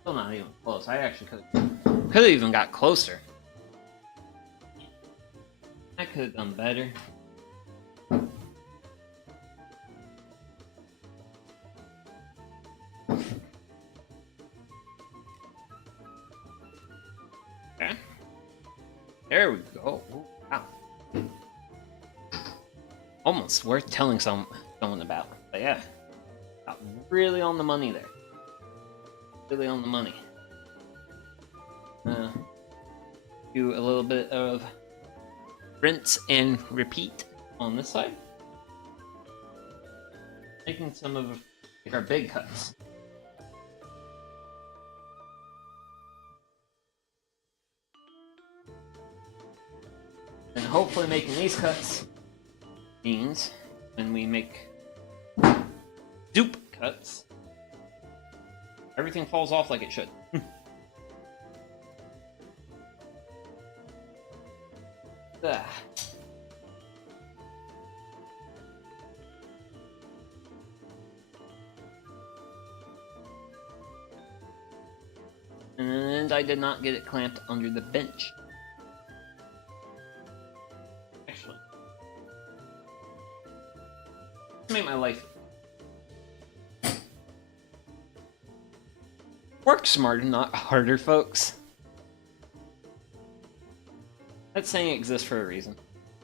still not even close. I actually could have even got closer. I could have done better. Okay. There we go. Ooh, wow. Almost worth telling someone about. But yeah. Got really on the money there. Really on the money. Do a little bit of rinse and repeat on this side. Making some of our big cuts. And hopefully making these cuts means when we make dupe cuts, everything falls off like it should. And I did not get it clamped under the bench. Actually, let's make my life work smarter, not harder, folks. That saying exists for a reason.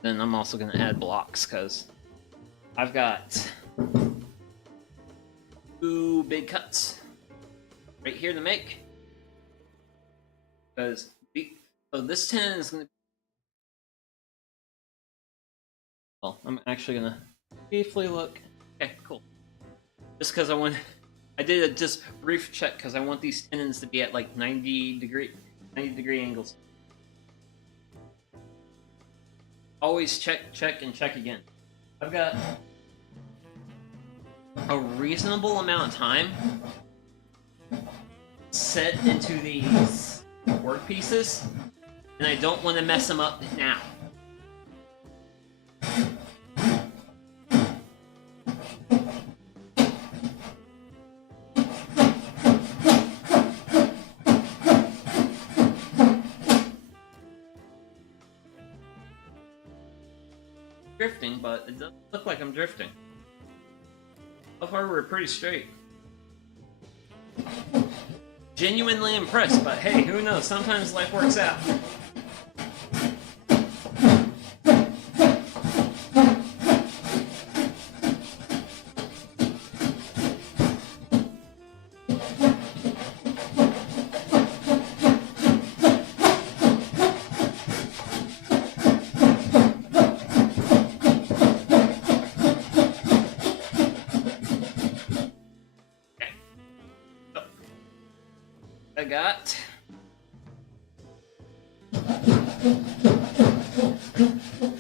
Then I'm also going to add blocks because I've got 2 big cuts right here to make. Because so this tenon is going to. Well, I'm actually going to briefly look. Okay, cool. Just because I did a just brief check because I want these tenons to be at like 90 degree angles. always check, check, and check again. I've got a reasonable amount of time set into these work pieces, and I don't want to mess them up now. Drifting, but it doesn't look like I'm drifting. So far, we're pretty straight. Genuinely impressed, but hey, who knows? Sometimes life works out. I got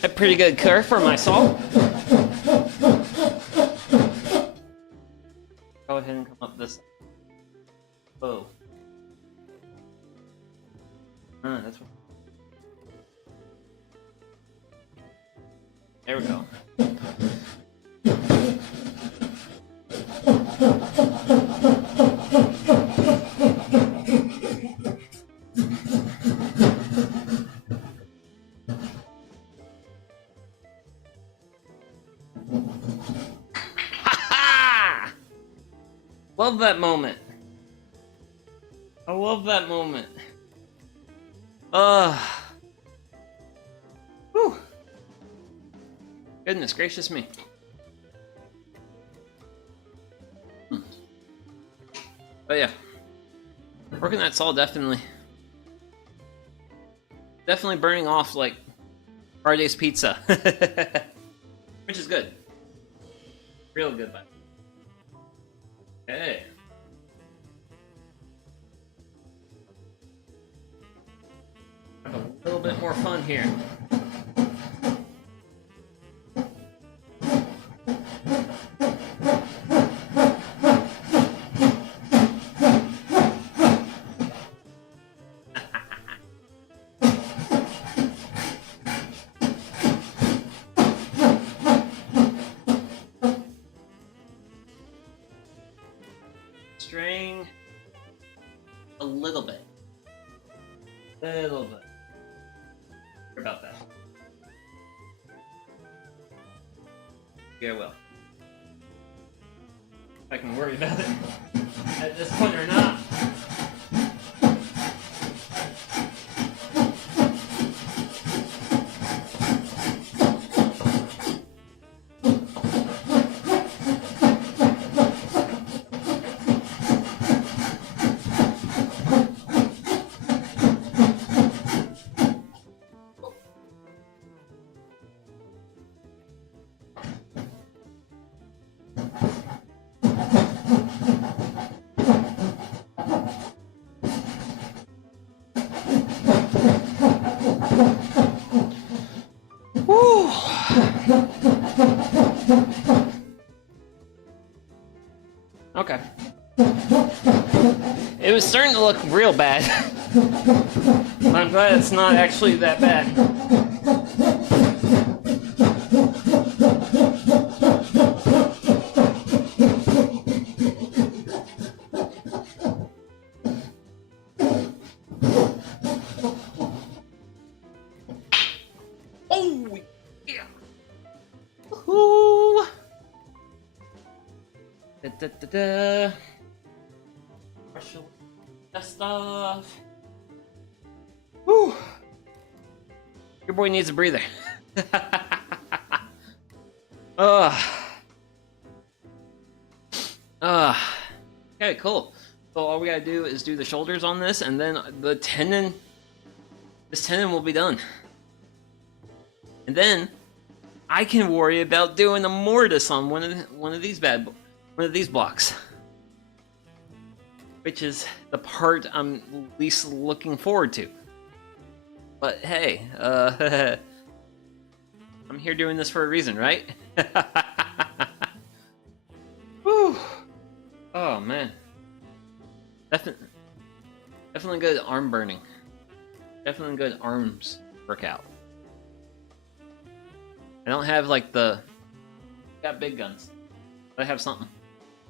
a pretty good curve for my saw. Go ahead and come up this. Oh. That's what. There we go. Love that moment. I love that moment. Whew. Goodness gracious me. But yeah, working that saw definitely burning off like Friday's pizza, which is good. Real good, but. Okay. Have a little bit more fun here. String a little bit. Sorry about that. Yeah, well. If I can worry about it at this point or not. Woo! Okay. It was starting to look real bad. I'm glad it's not actually that bad. Oh, yeah. Woohoo! Da-da-da-da. Brush that stuff. Whew. Your boy needs a breather. Okay, cool. So all we gotta do is do the shoulders on this, and then the tendon. This tendon will be done. And then I can worry about doing a mortise on one of these blocks, which is the part I'm least looking forward to. But hey, I'm here doing this for a reason, right? Whew. Oh man. Definitely good arm burning. Definitely good arms workout. I don't have like the... got big guns. But I have something.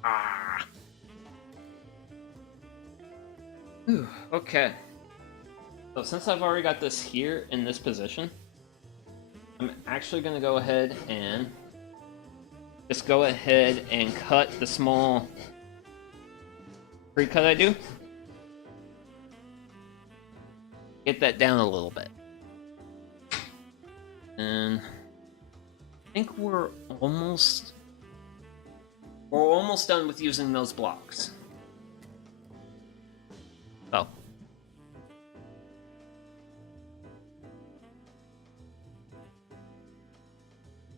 Ah. Whew. Okay. So since I've already got this here in this position, I'm actually going to go ahead and just go ahead and cut the small pre-cut I do. Get that down a little bit. And I think we're almost done with using those blocks. Oh.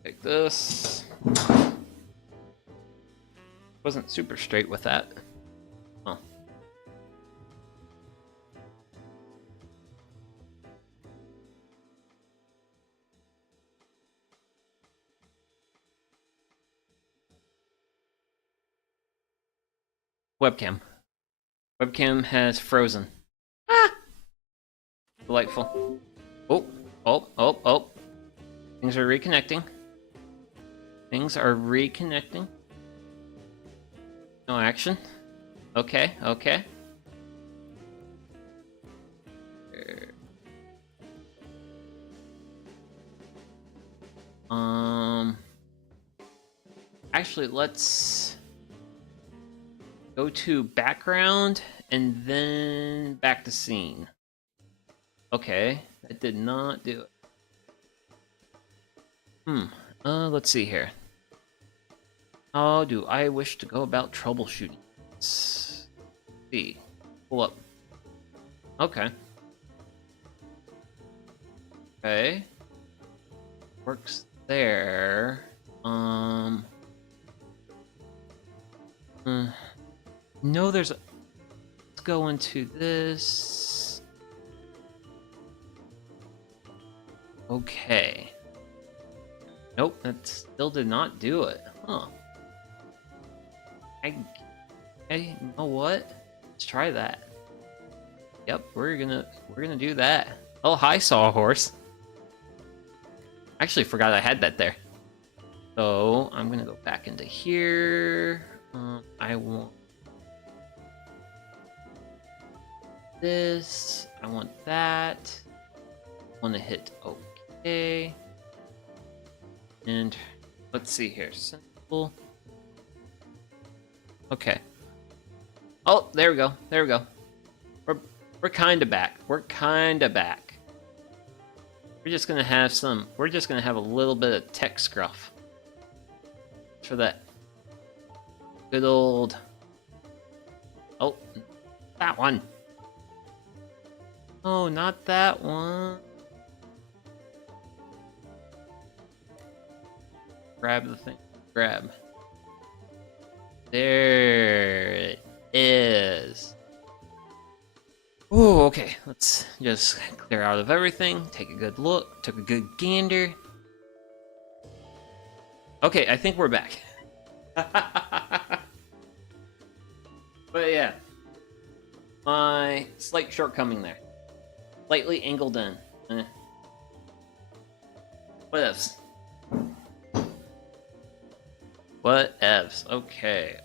Take this. Wasn't super straight with that. Oh. Webcam. Webcam has frozen. Ah! Delightful. Oh, oh, oh, oh. Things are reconnecting. Things are reconnecting. No action. Okay, okay. Actually, let's go to background and then back to scene. Okay, that did not do it. Let's see here. How do I wish to go about troubleshooting? Let's see. Pull up. Okay. Okay. Works there. No, there's a... Let's go into this. Okay. Nope, that still did not do it. Huh. Hey, you know what? Let's try that. Yep, we're gonna do that. Oh, hi, sawhorse. Actually, forgot I had that there. So I'm gonna go back into here. I want this. I want that. I want to hit OK. And let's see here. Simple. Okay. Oh, there we go. There we go. We're kind of back. We're kind of back. We're just gonna have some. We're just gonna have a little bit of tech scruff for that good old. Oh, that one. Oh, not that one. Grab the thing. Grab. There it is. Oh, okay. Let's just clear out of everything. Take a good look. Took a good gander. Okay, I think we're back. But yeah. My slight shortcoming there. Slightly angled in. Whatevs. Whatevs. Okay.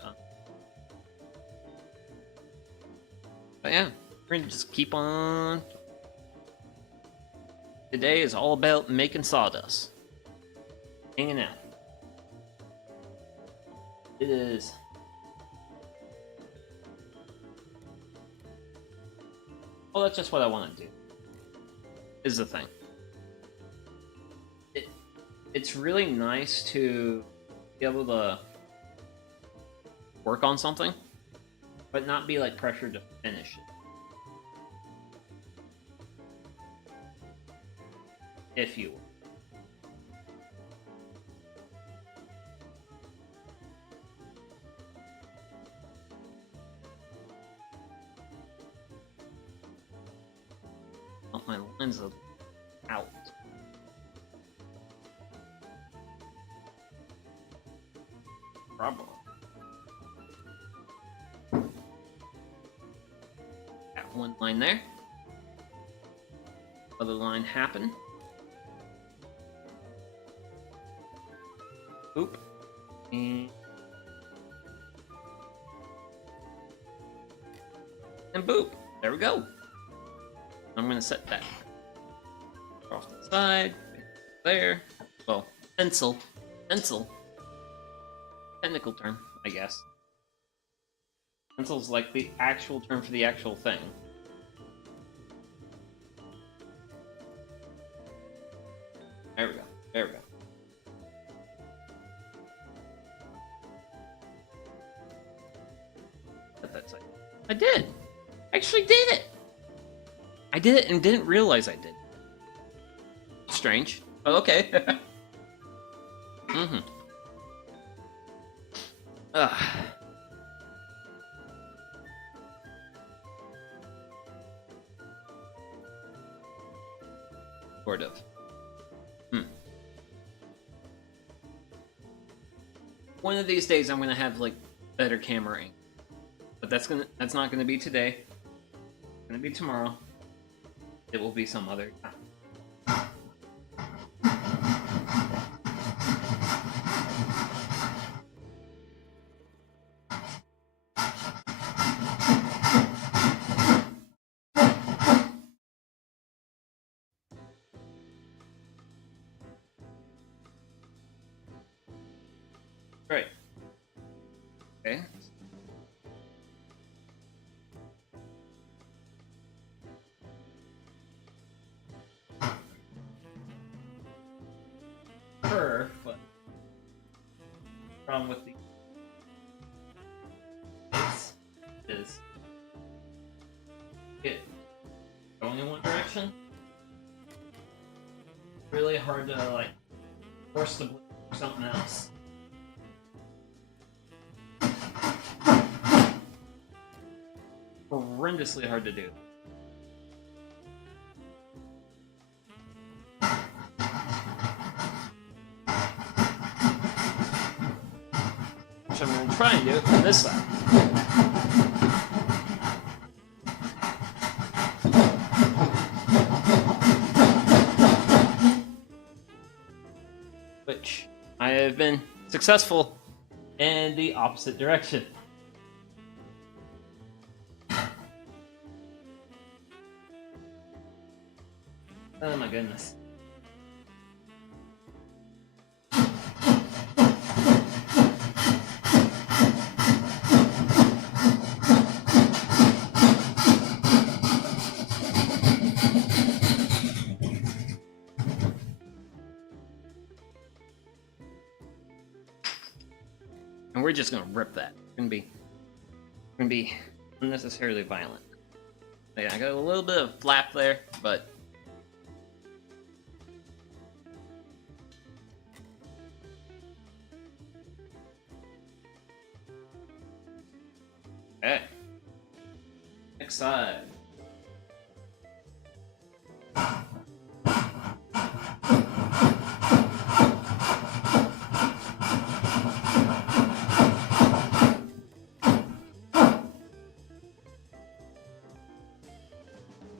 But yeah. We're gonna just keep on. Today is all about making sawdust. Hanging out. It is. Well, that's just what I want to do. Is the thing. It's really nice to be able to work on something, but not be like pressured to finish it. If you will. Oh, my lens is out. one line there. Other line happen. Boop. And boop. There we go. I'm gonna set that off to the side. There. Well, pencil. Pencil. Technical term, I guess. Pencil's like the actual term for the actual thing. There we go. There we go. Set that side. I did! I actually did it! I did it and didn't realize I did. Strange. Oh, okay. Mm-hmm. Ugh. Sort of. One of these days I'm gonna have like better camera angle. But that's not gonna be today. It's gonna be tomorrow. It will be some other time. Right. Okay. But problem with the is it going in one direction. Really hard to like force the blade or something else. Horrendously hard to do. Which I'm going to try and do it from this side. Which I have been successful in the opposite direction. Oh my goodness. And we're just gonna rip that. It's gonna be unnecessarily violent. Yeah, I got a little bit of flap there, but okay. Next side.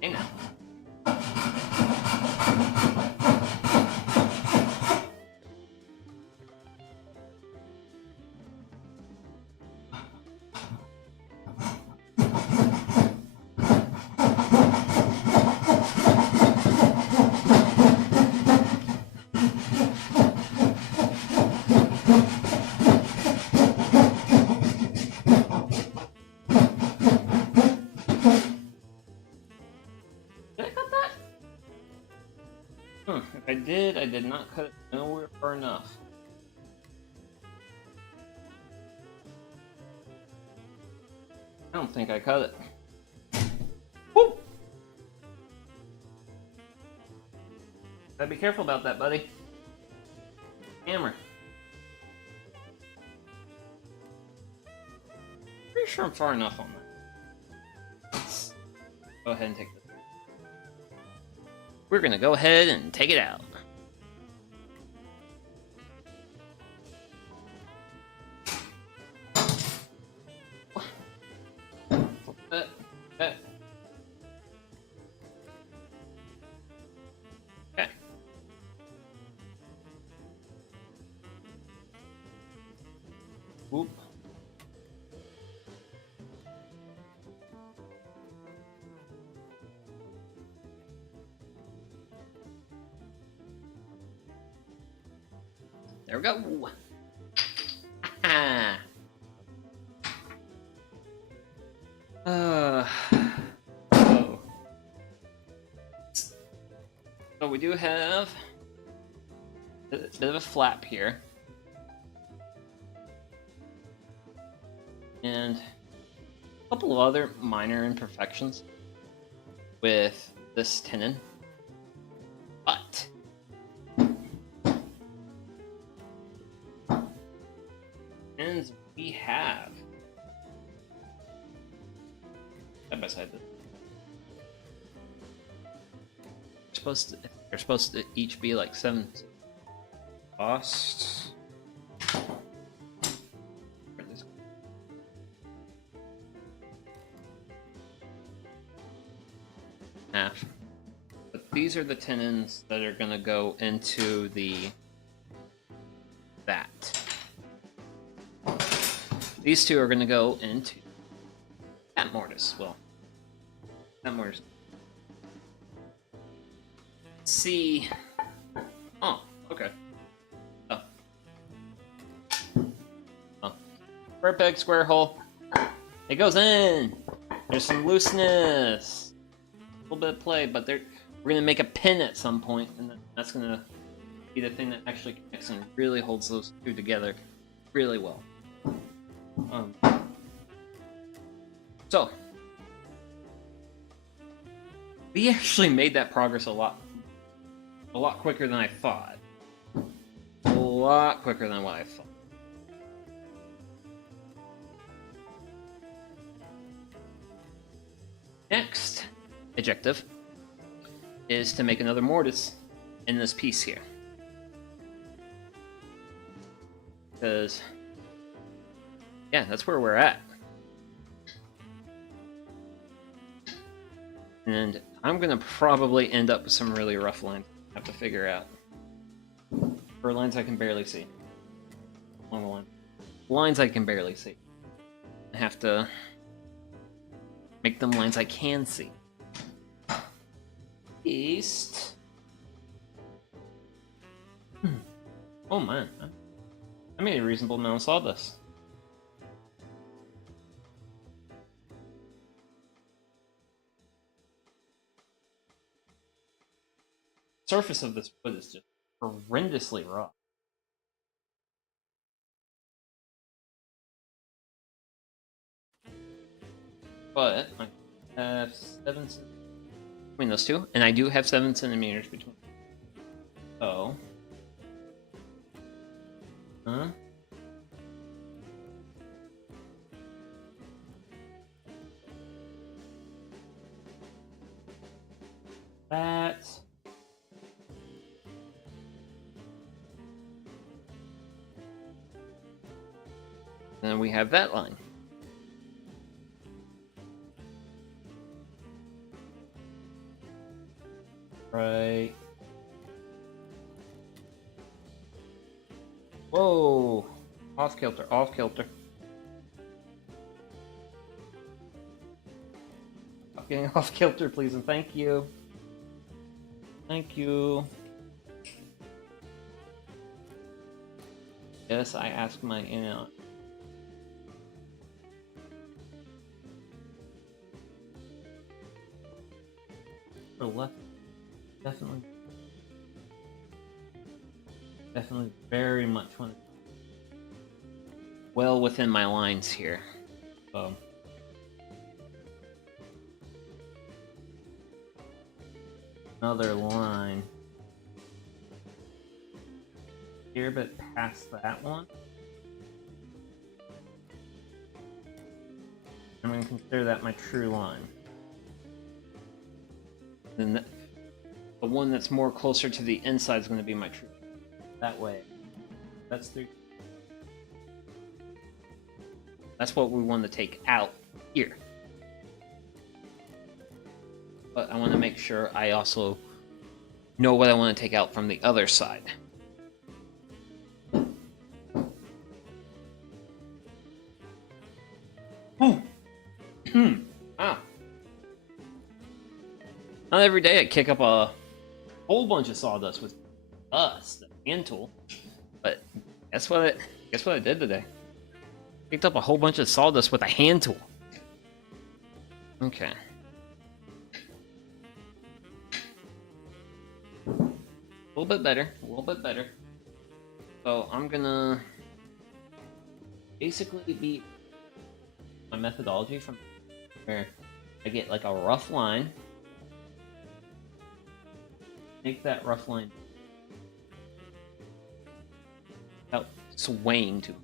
Hey now. If I did not cut it nowhere far enough. I don't think I cut it. Woo! Gotta be careful about that, buddy. Hammer. Pretty sure I'm far enough on that. Let's go ahead and take this. We're gonna go ahead and take it out. There we go. Ah. So we do have a bit of a flap here. And a couple of other minor imperfections with this tenon. But and we have side by side this. They're supposed to each be like 7 cost. Half. But these are the tenons that are gonna go into that. These two are gonna go into that mortise. Well, that mortise. Let's see. Oh, okay. Oh. Square peg, square hole. It goes in. There's some looseness. A little bit of play, but we're gonna make a pin at some point, and that's gonna be the thing that actually connects and really holds those two together really well. So we actually made that progress a lot quicker than I thought. A lot quicker than what I thought. Next objective is to make another mortise in this piece here. Because, yeah, that's where we're at. And I'm gonna probably end up with some really rough lines I have to figure out. For lines I can barely see. Along the line. Lines I can barely see. I have to make them lines I can see. East. Oh man. I made a reasonable amount of sawdust. Surface of this wood is just horrendously raw. But I have 7 centimeters between those two, and I do have 7 centimeters between. So, that. And then we have that line. Right. Whoa! Off kilter, off kilter. Stop getting off kilter, please, and thank you. Thank you. Yes, I ask my For left, definitely very much one well within my lines here. Another line here, but past that one. I'm going to consider that my true line. Then the one that's more closer to the inside is going to be my true. That way. That's what we want to take out here. But I want to make sure I also know what I want to take out from the other side. Ah. Not every day I kick up a whole bunch of sawdust with dust, hand tool, but Guess what I did today? Picked up a whole bunch of sawdust with a hand tool. Okay. A little bit better. A little bit better. So I'm gonna basically be my methodology from where I get like a rough line. Make that rough line without swaying too much.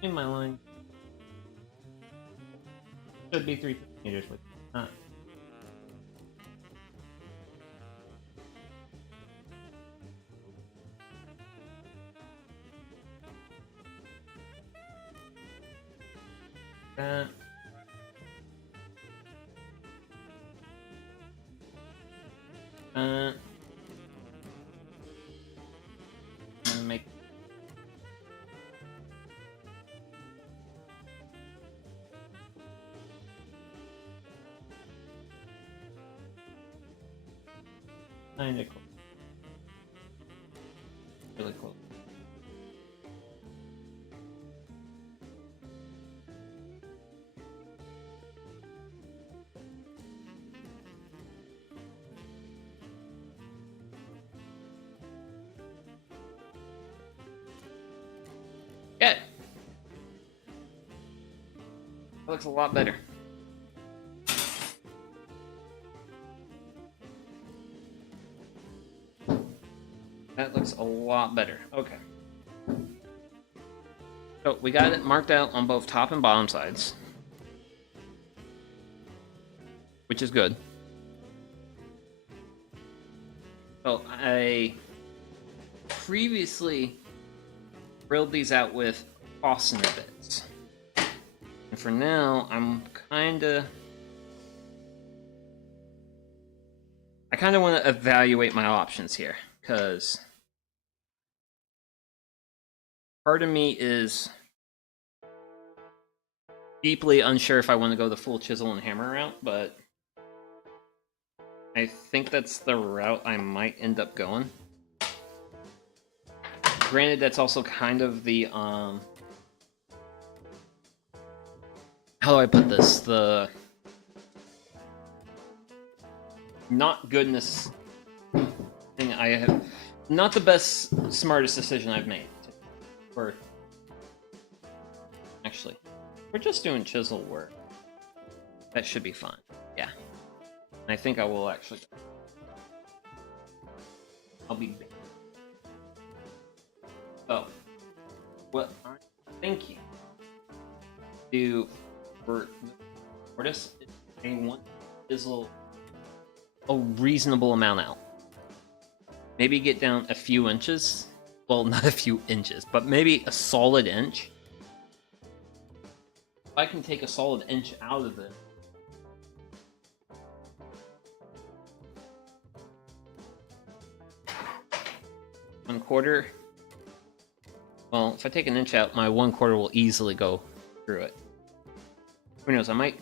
In my line should be 3 meters with not. That. And make kinda close. Really close. Yeah. That looks a lot better. That looks a lot better. Okay. So we got it marked out on both top and bottom sides, which is good. So I previously drilled these out with Fastener bits. And for now, I want to evaluate my options here, because part of me is deeply unsure if I want to go the full chisel and hammer route, but I think that's the route I might end up going. Granted, that's also kind of the, how do I put this? The not goodness thing I have, not the best, smartest decision I've made. Or, actually, we're just doing chisel work. That should be fine. Yeah. And I think I will actually. I'll be big. So, what I'm thinking do for this, I want to chisel a reasonable amount out. Maybe get down a few inches. Well, not a few inches, but maybe a solid inch. If I can take a solid inch out of it, Q1. Well, if I take an inch out, my 1/4 will easily go through it. Who knows? I might,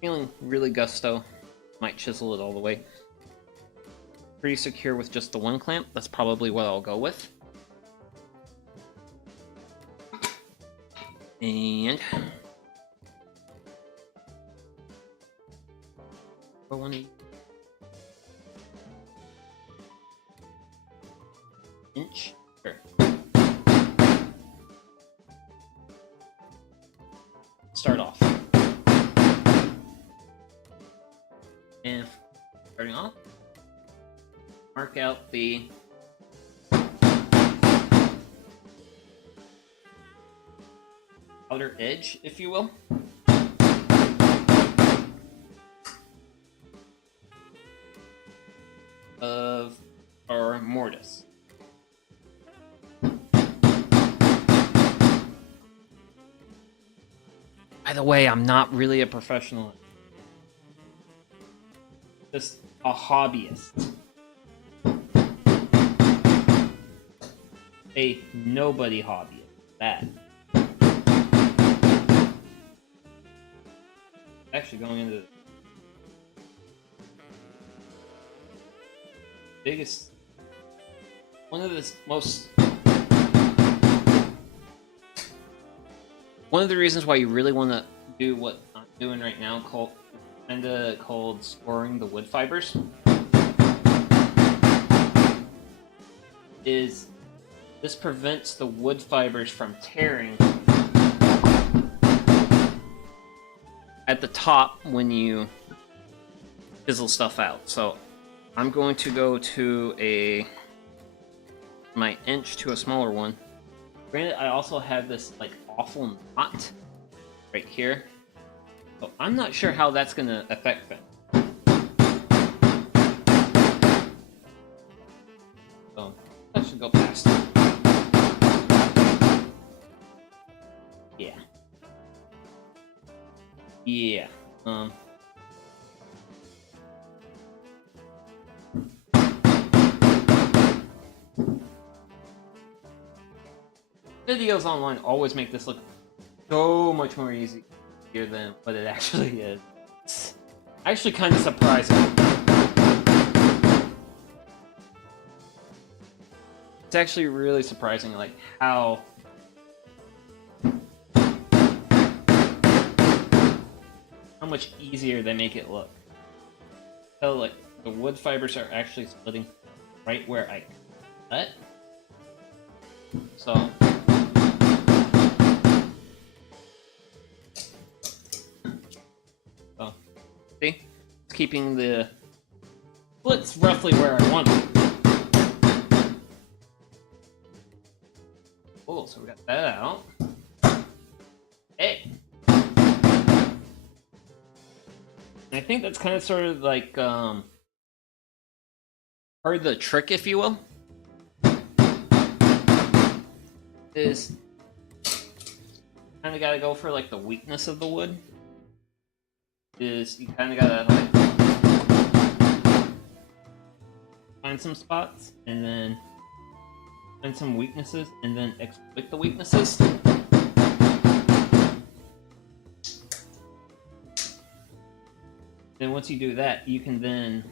feeling really gusto, might chisel it all the way. Pretty secure with just the one clamp. That's probably what I'll go with. And I want to inch. Sure. Start off. And starting off, mark out the outer edge, if you will. Of our mortise. By the way, I'm not really a professional. Just a hobbyist. A nobody hobbyist. That. actually going into the biggest, one of the reasons why you really want to do what I'm doing right now, called storing the wood fibers, is this prevents the wood fibers from tearing at the top when you chisel stuff out. So I'm going to go to my inch to a smaller one. Granted, I also have this like awful knot right here, so I'm not sure how that's going to affect them. So that should go past. Yeah. Yeah. Videos online always make this look so much more easier than what it actually is. It's actually kind of surprising. It's actually really surprising, like how much easier they make it look. So like the wood fibers are actually splitting right where I cut. So see, it's keeping the splits roughly where I want them. Cool, so we got that out. Hey. I think that's kind of sort of like part of the trick, if you will, is kind of gotta go for like the weakness of the wood. Is you kind of gotta like find some spots and then find some weaknesses and then exploit the weaknesses. Then once you do that, you can then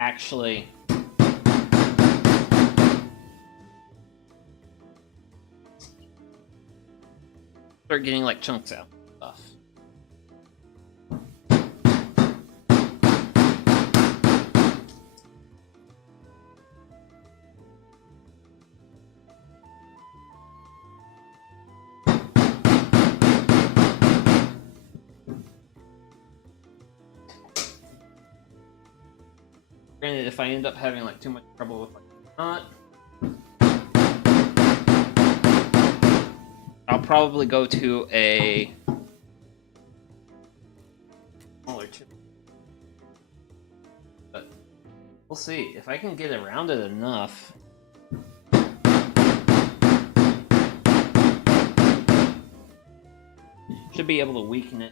actually start getting like chunks out and stuff. Granted, if I end up having like too much trouble with like knot, I'll probably go to a smaller chip. But we'll see if I can get around it enough. Should be able to weaken it.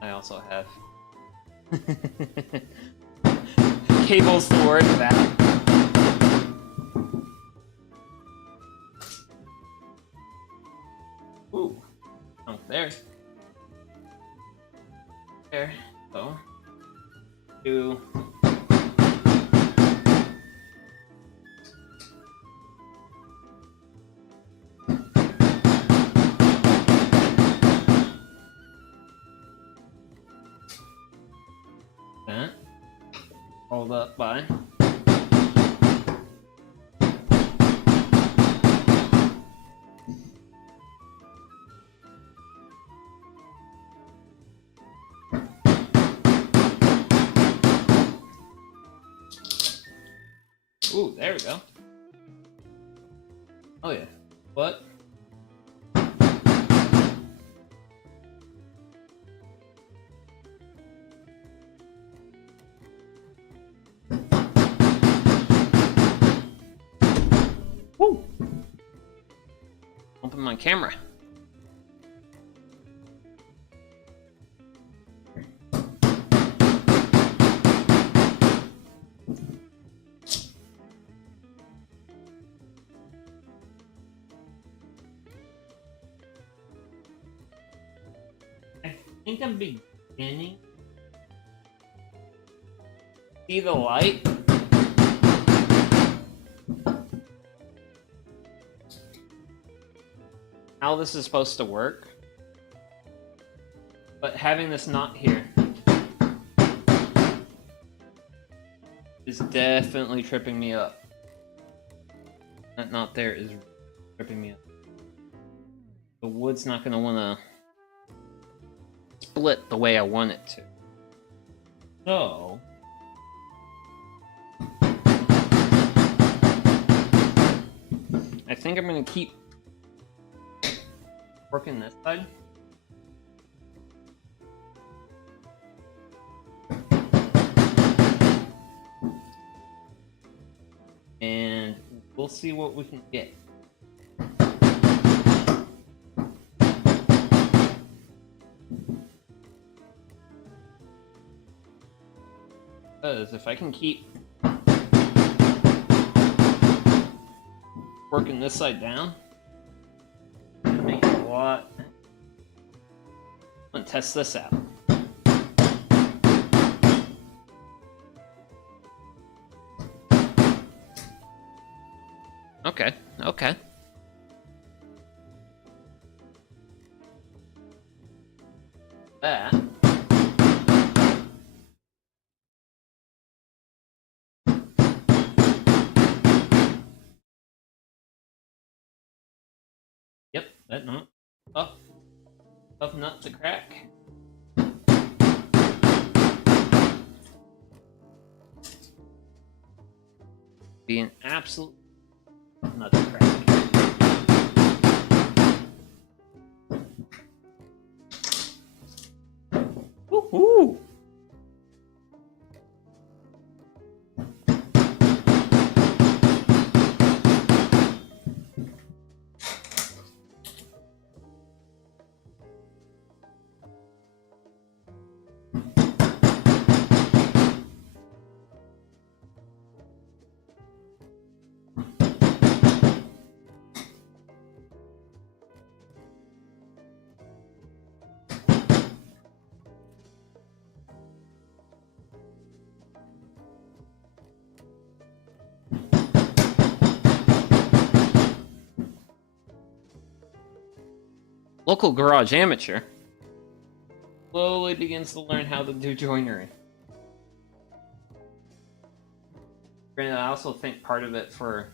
I also have cables to work that. Ooh, oh, there. There. So, do. That. Hold up by. Ooh, there we go. Oh yeah. What? Woo! Open my camera. think I'm beginning. See the light? How this is supposed to work. But having this knot here is definitely tripping me up. That knot there is tripping me up. The wood's not going to want to split the way I want it to. So I think I'm going to keep working this side. And we'll see what we can get. Because if I can keep working this side down, it's gonna make it a lot. I'm gonna test this out. Okay, okay. That. Yep, that nut. Tough nut to crack. Be an absolute nut to crack. Woohoo! Local garage amateur slowly begins to learn how to do joinery. Granted, I also think part of it for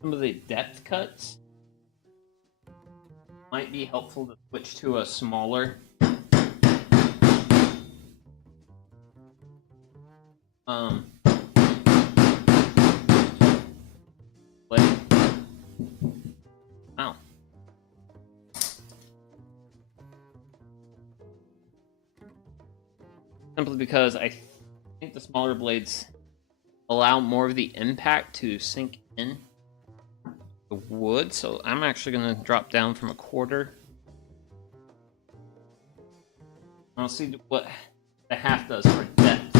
some of the depth cuts might be helpful to switch to a smaller blade. Wow. Simply because I think the smaller blades allow more of the impact to sink in the wood, so I'm actually going to drop down from 1/4. I'll see what the half does for depth.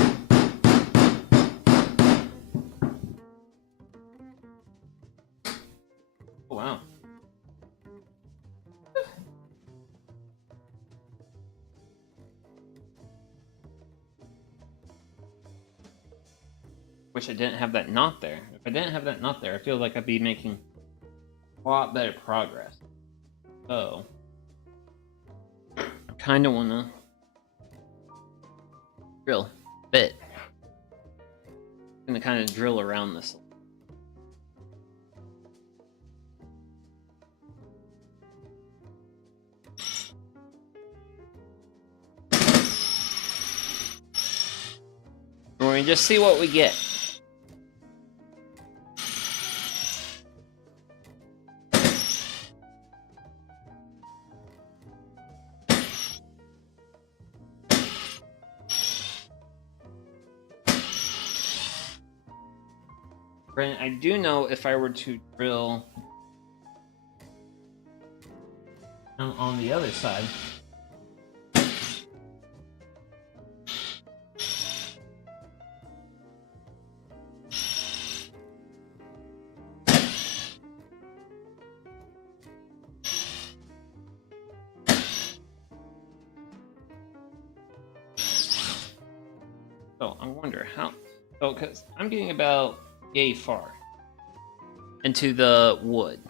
Oh, wow. Wish I didn't have that knot there. If I didn't have that knot there, I feel like I'd be making a lot better progress. So, I kind of want to drill a bit. I'm going to kind of drill around this. We're going to just see what we get. Granted, I do know if I were to drill on the other side, So I wonder how. Oh, because I'm getting about yay far into the wood.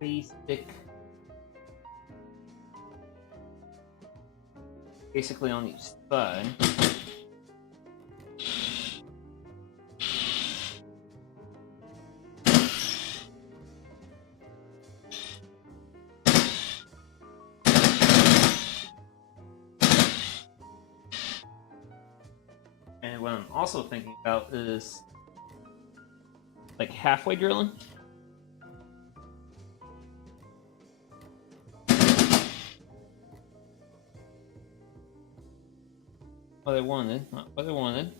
Basic. Basically on each side. And what I'm also thinking about is like halfway drilling. What I wanted, not what I wanted.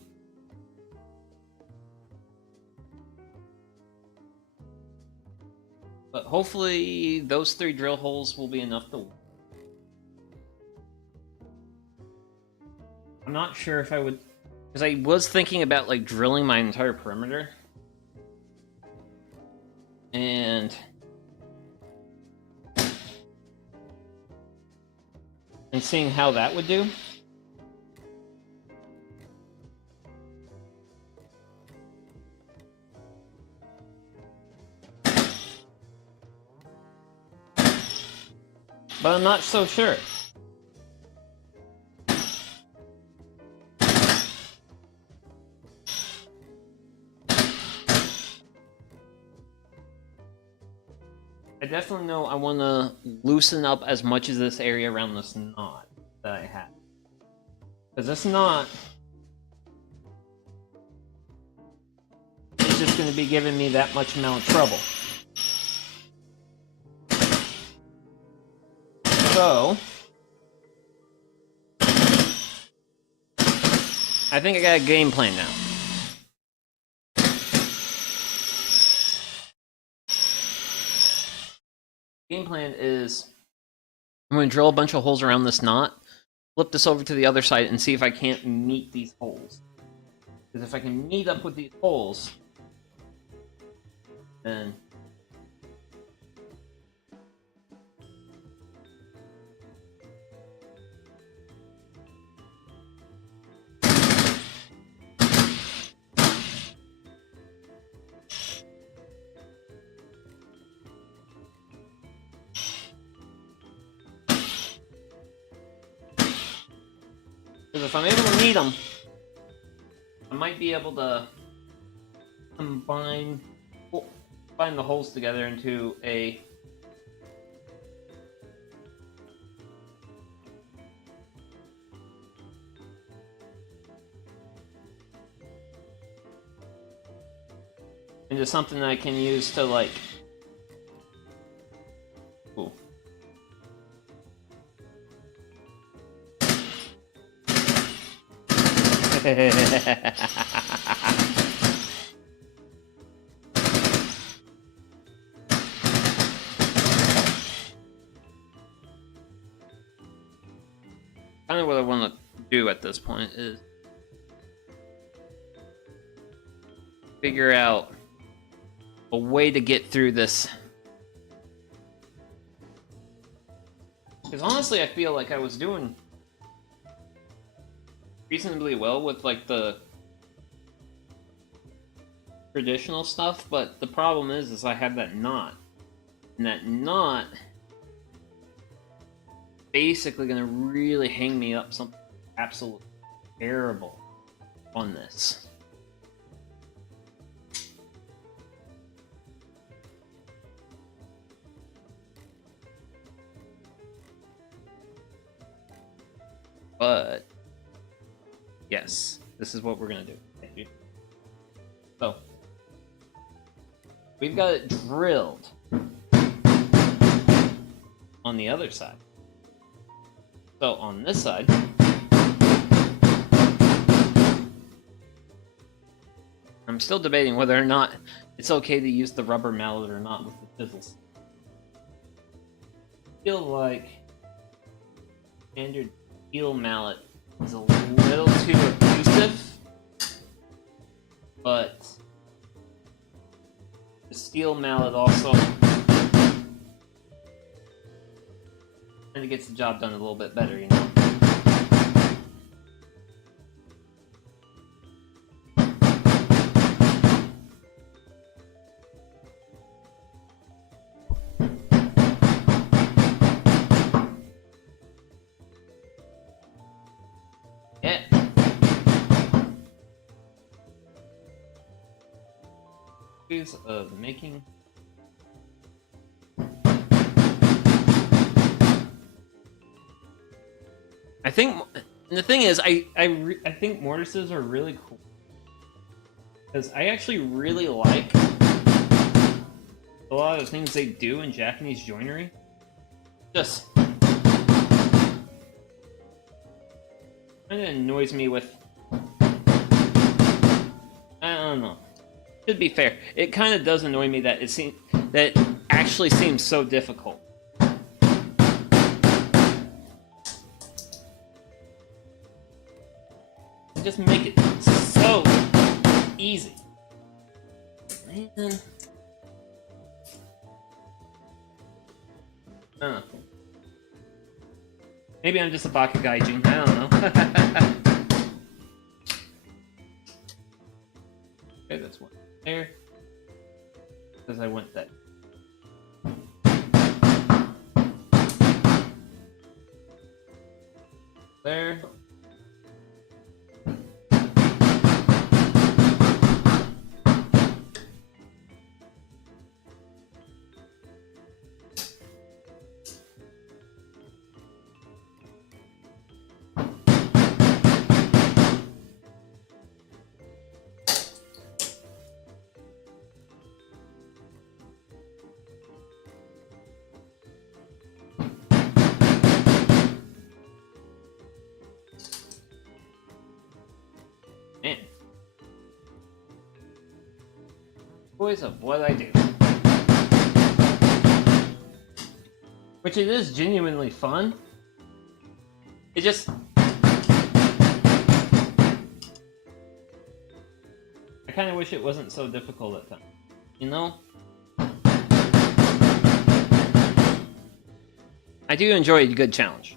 But hopefully those 3 drill holes will be enough to... I'm not sure if I would... Because I was thinking about like drilling my entire perimeter. And seeing how that would do. But I'm not so sure. I definitely know I want to loosen up as much of this area around this knot that I have. Because this knot is just going to be giving me that much amount of trouble. So, I think I got a game plan now. Game plan is I'm going to drill a bunch of holes around this knot, flip this over to the other side, and see if I can't meet these holes. Because if I can meet up with these holes, then because if I'm able to meet them, I might be able to combine the holes together into something that I can use to like... Ooh. Kind of what I want to do at this point is figure out a way to get through this. Because honestly, I feel like I was doing reasonably well with like the traditional stuff, but the problem is I have that knot, and that knot basically gonna really hang me up something absolutely terrible on this. But yes, this is what we're gonna do. So we've got it drilled on the other side. So on this side, I'm still debating whether or not it's okay to use the rubber mallet or not with the chisels. I feel like standard steel mallet is a little too abusive, but the steel mallet also kind of gets the job done a little bit better, you know. ways of making. I think the thing is, I think mortises are really cool because I actually really like a lot of the things they do in Japanese joinery. Just kind of annoys me with. I don't know. To be fair, it kind of does annoy me that it actually seems so difficult. Just make it so easy. Man. Maybe I'm just a baka gaijin. I don't know. Okay, that's one there. Because I want that. There. Man. Choice of what I do. Which it is genuinely fun. It just... I kind of wish it wasn't so difficult at times. You know? I do enjoy a good challenge.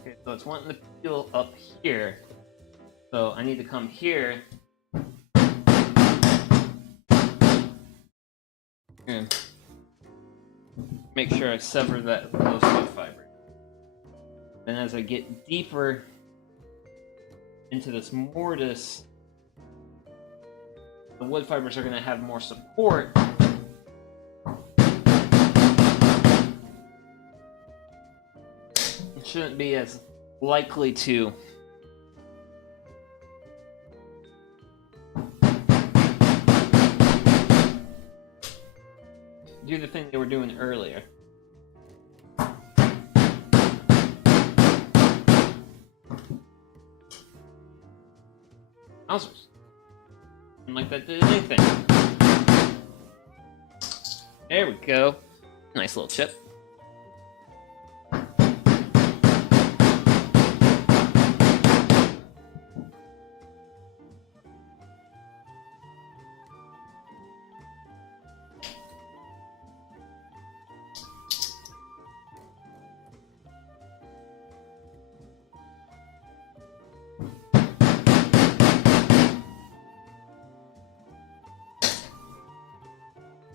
Okay, so it's wanting to peel up here. So I need to come here. And make sure I sever those wood fibers. Then as I get deeper into this mortise, the wood fibers are going to have more support. It shouldn't be as likely to do the thing they were doing earlier. Wowzers. Like that did anything. There we go. Nice little chip.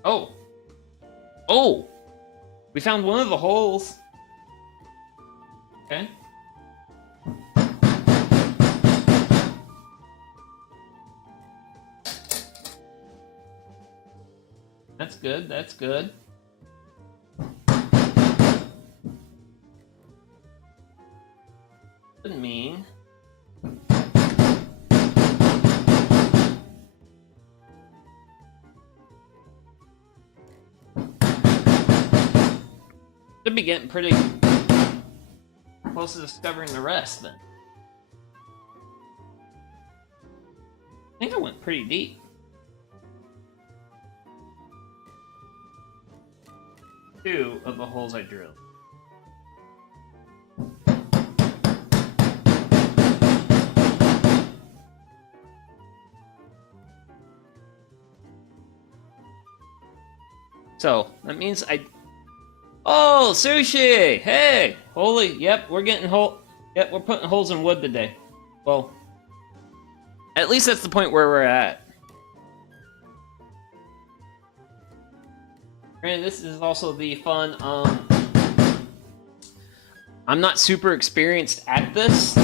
Oh! Oh! We found one of the holes! Okay. That's good, that's good. Doesn't mean... Should be getting pretty close to discovering the rest then. I think I went pretty deep. Two of the holes I drilled. So that means Oh, sushi! Hey! Holy, yep, we're getting yep, we're putting holes in wood today. Well, at least that's the point where we're at. Granted, this is also the fun, I'm not super experienced at this,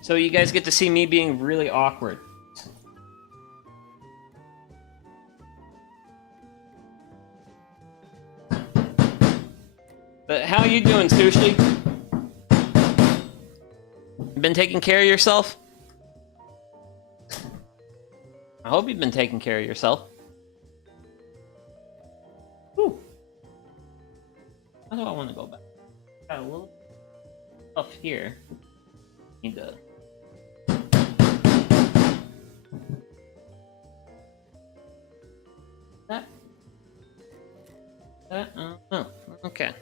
so you guys get to see me being really awkward. But how you doing, Sushi? Been taking care of yourself? I hope you've been taking care of yourself. Whew. How do I want to go back? Got a little stuff here. Need to. That. Oh, okay.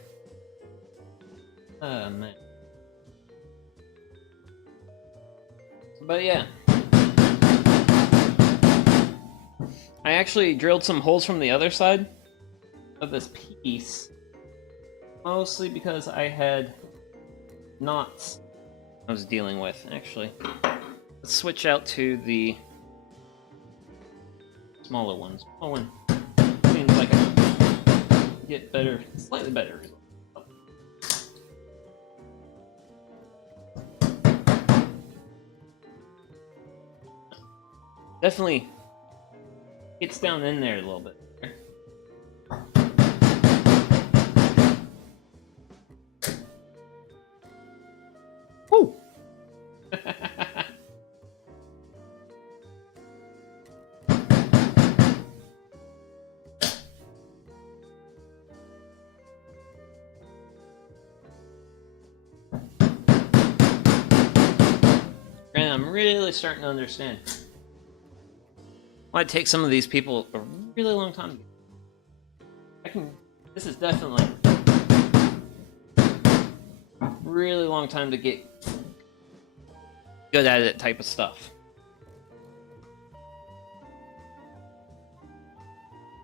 Oh, man. But yeah. I actually drilled some holes from the other side of this piece. Mostly because I had knots I was dealing with. Actually, let's switch out to the smaller ones. Small one seems like I get better, slightly better results. Definitely gets down in there a little bit. Woo! And I'm really starting to understand why it takes some of these people a really long time to get. This is definitely a really long time to get good at it type of stuff.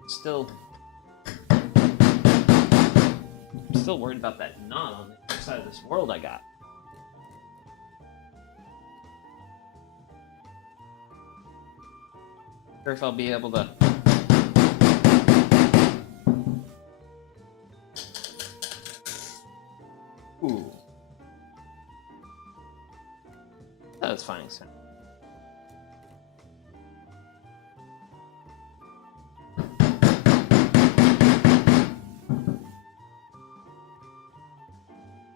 Still worried about that knot on the other side of this world I got. Sure if I'll be able to. Ooh. Satisfying sound.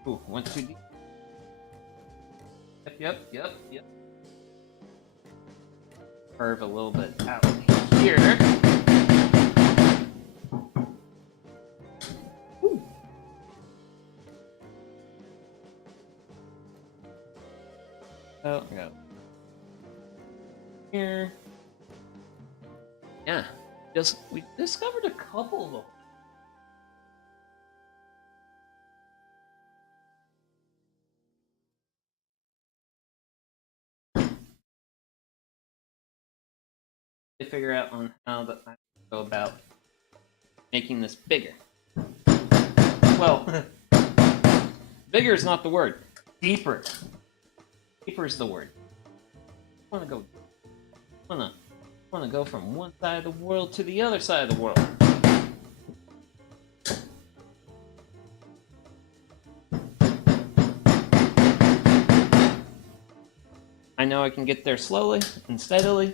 Ooh, went too deep. Yep. Curve a little bit out here. Ooh. Oh, yeah. Here. Yeah. We discovered a couple of them. To figure out on how that I go about making this bigger. Well, bigger is not the word. Deeper. Deeper is the word. I want to go from one side of the world to the other side of the world. I know I can get there slowly and steadily,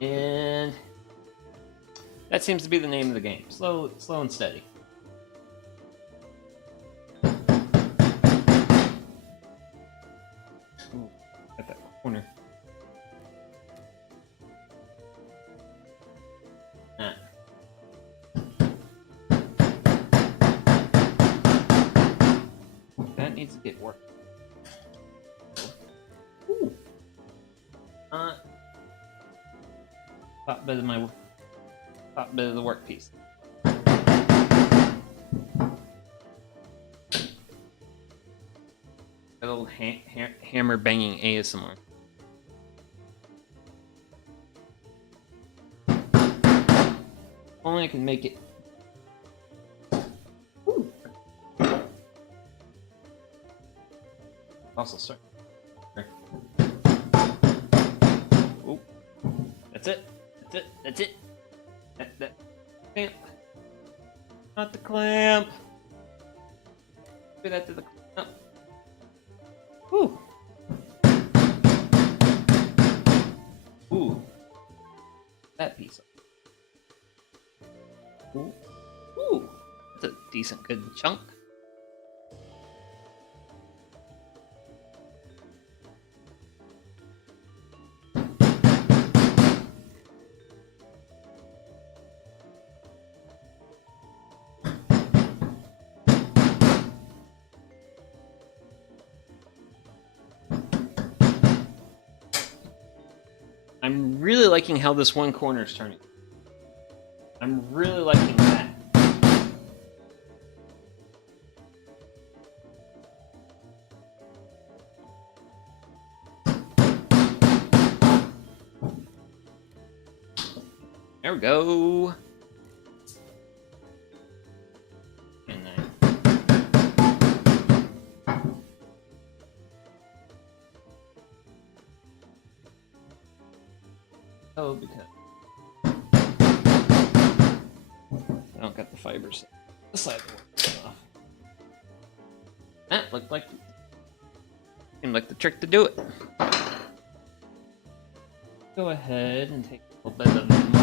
and that seems to be the name of the game. Slow and steady. Ooh, at that corner. Ah. That needs to get worked. Ooh. Top bit of the workpiece. That old hammer banging ASMR. Only I can make it. Ooh. Also start. Oh, that's it. That clamp. Not the clamp. Do that to the clamp. Ooh. Ooh. That piece. Ooh. Ooh. That's a decent good chunk. I'm really liking how this one corner is turning. I'm really liking that. There we go. And because I don't got the fibers. This side works off. That looked like seemed like the trick to do it. Go ahead and take a little bit of the moment.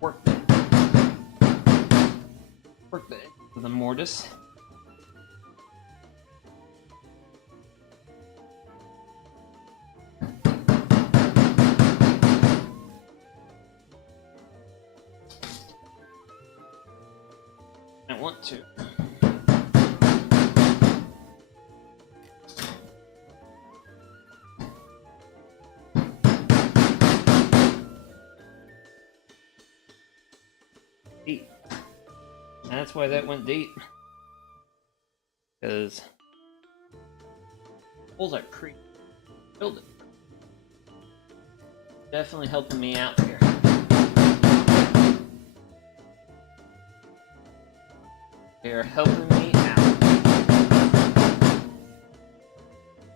Work the mortise. I want to. Deep. That's why that went deep. Because holes are pre-filled it. Definitely helping me out here. They are helping me out.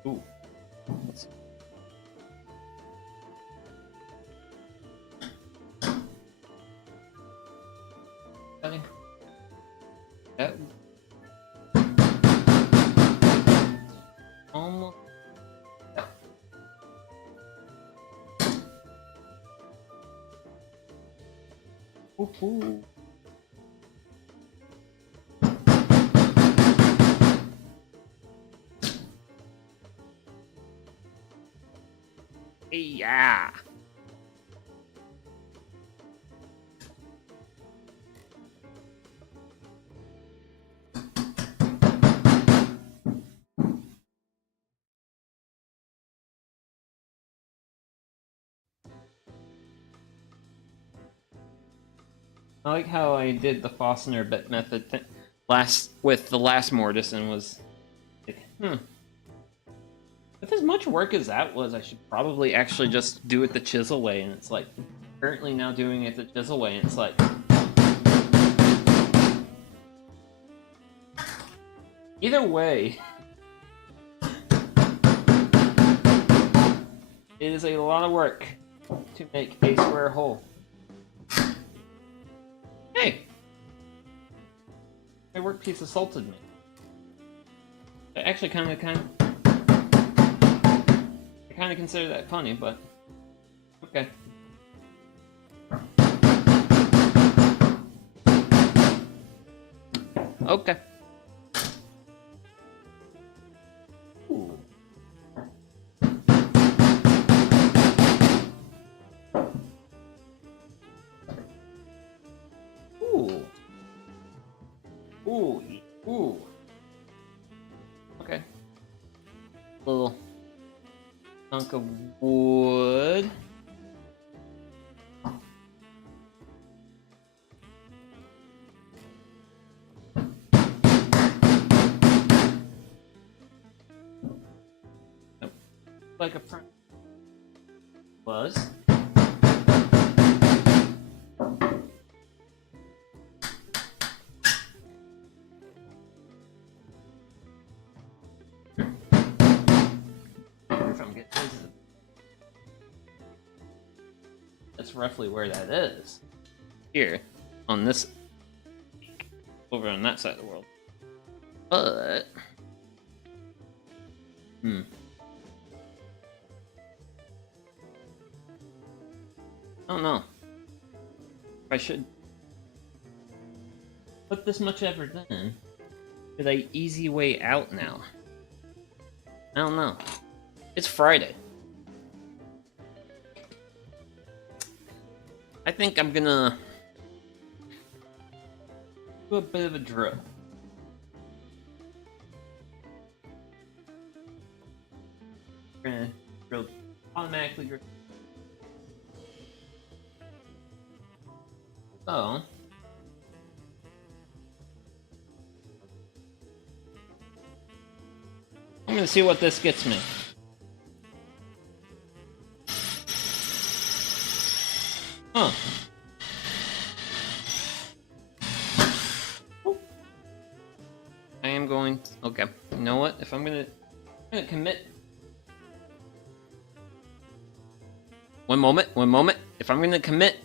Ooh. Let's see. Cutting. That almost. Ooh. Yeah. I like how I did the Fossner bit method with the last mortise and was like, With as much work as that was, I should probably actually just do it the chisel way, and it's like, currently now doing it the chisel way, and it's like, either way, it is a lot of work to make a square hole. Hey! My work piece assaulted me. I actually kind of consider that funny, but okay. Okay. Ooh. Ooh. Ooh. Ooh. Okay. Little chunk of wood. Nope. Like a front was. That's roughly where that is. Here, on this, over on that side of the world. But, I don't know if I should put this much effort in. Did I easy way out now? I don't know. It's Friday. I think I'm gonna do a bit of a drill. We're gonna drill automatically drill. So I'm gonna see what this gets me. Huh. I am going to, okay. You know what? If I'm gonna commit. One moment. If I'm gonna commit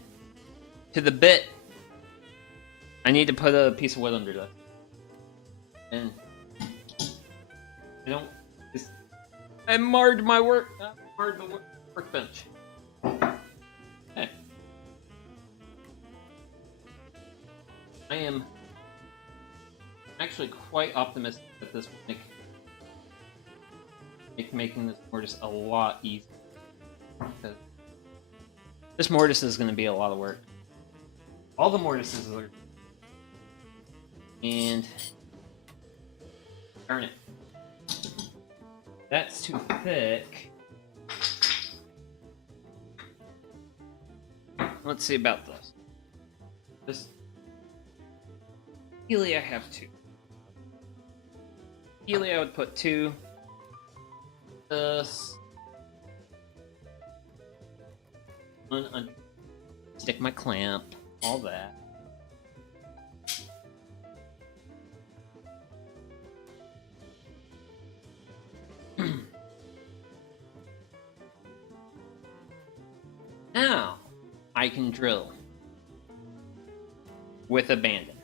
to the bit, I need to put a piece of wood under that. And I don't. I marred my work. Marred the workbench. Okay. I am actually quite optimistic that this will make making this mortise a lot easier. Because this mortise is going to be a lot of work. All the mortises are. And darn it. That's too thick. Let's see about this. This ideally I have 2. Ideally I would put 2. This one, stick my clamp, all that. Now I can drill with abandon.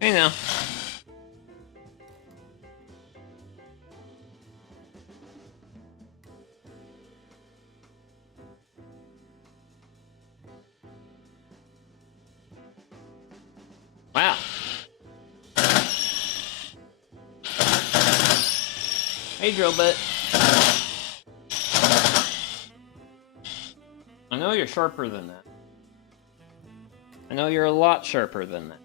Hey now. Wow. Hey, drill bit. I know you're sharper than that. I know you're a lot sharper than that.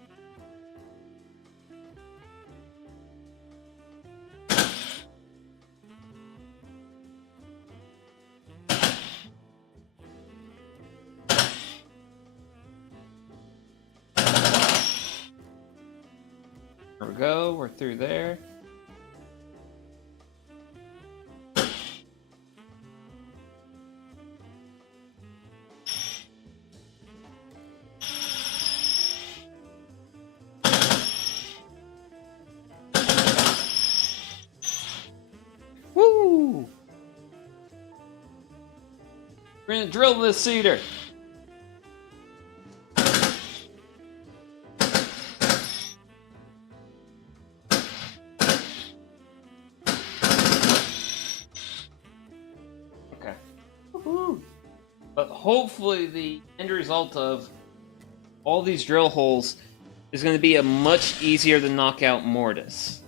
There we go, we're through there. Woo! We're gonna drill this cedar. But hopefully the end result of all these drill holes is going to be a much easier to knock out mortise.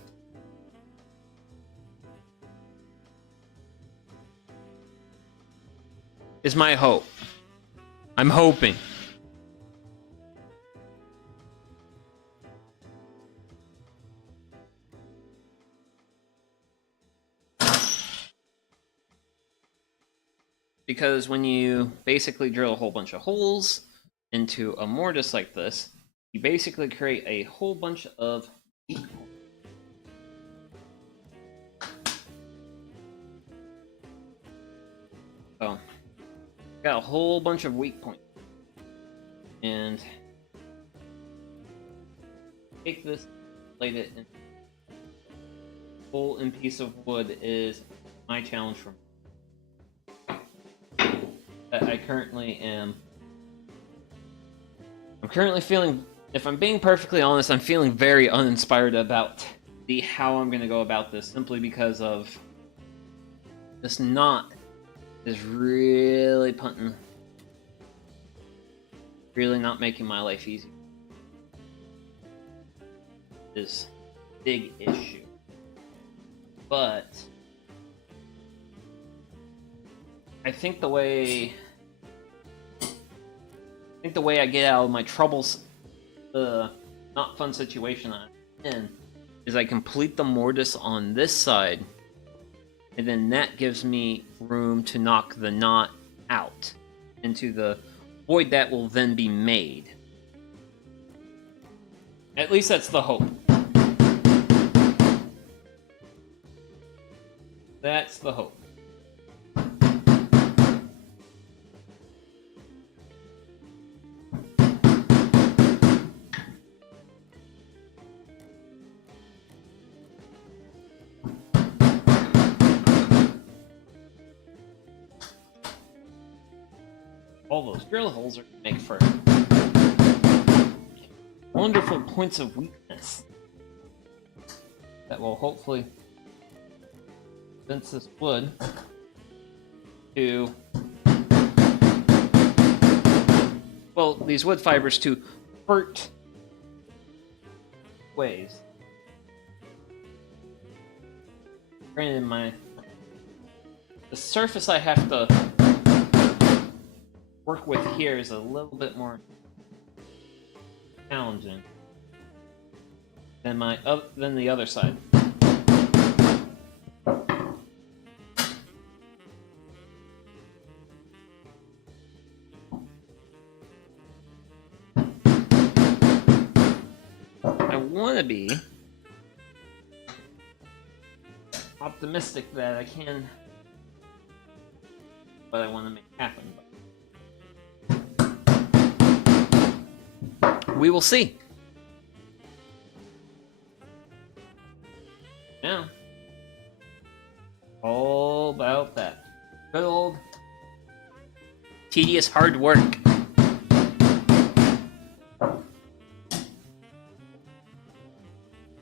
Is my hope. I'm hoping. Because when you basically drill a whole bunch of holes into a mortise like this, you basically create a whole bunch of weak points. So, got a whole bunch of weak points. And take this, plate it in. Hole and piece of wood is my challenge for me. I currently am. I'm currently feeling, if I'm being perfectly honest, I'm feeling very uninspired about how I'm going to go about this, simply because of this knot is really punting, really not making my life easy. This big issue. But I think the way I get out of my troubles, the not fun situation I'm in, is I complete the mortise on this side, and then that gives me room to knock the knot out into the void that will then be made. At least that's the hope. That's the hope. All those drill holes are going to make for wonderful points of weakness that will hopefully convince this wood to, well, these wood fibers to hurt ways. Granted, the surface I have to work with here is a little bit more challenging than the other side. I want to be optimistic that I can, but I want to make happen. We will see. Yeah. All about that. Good old tedious hard work.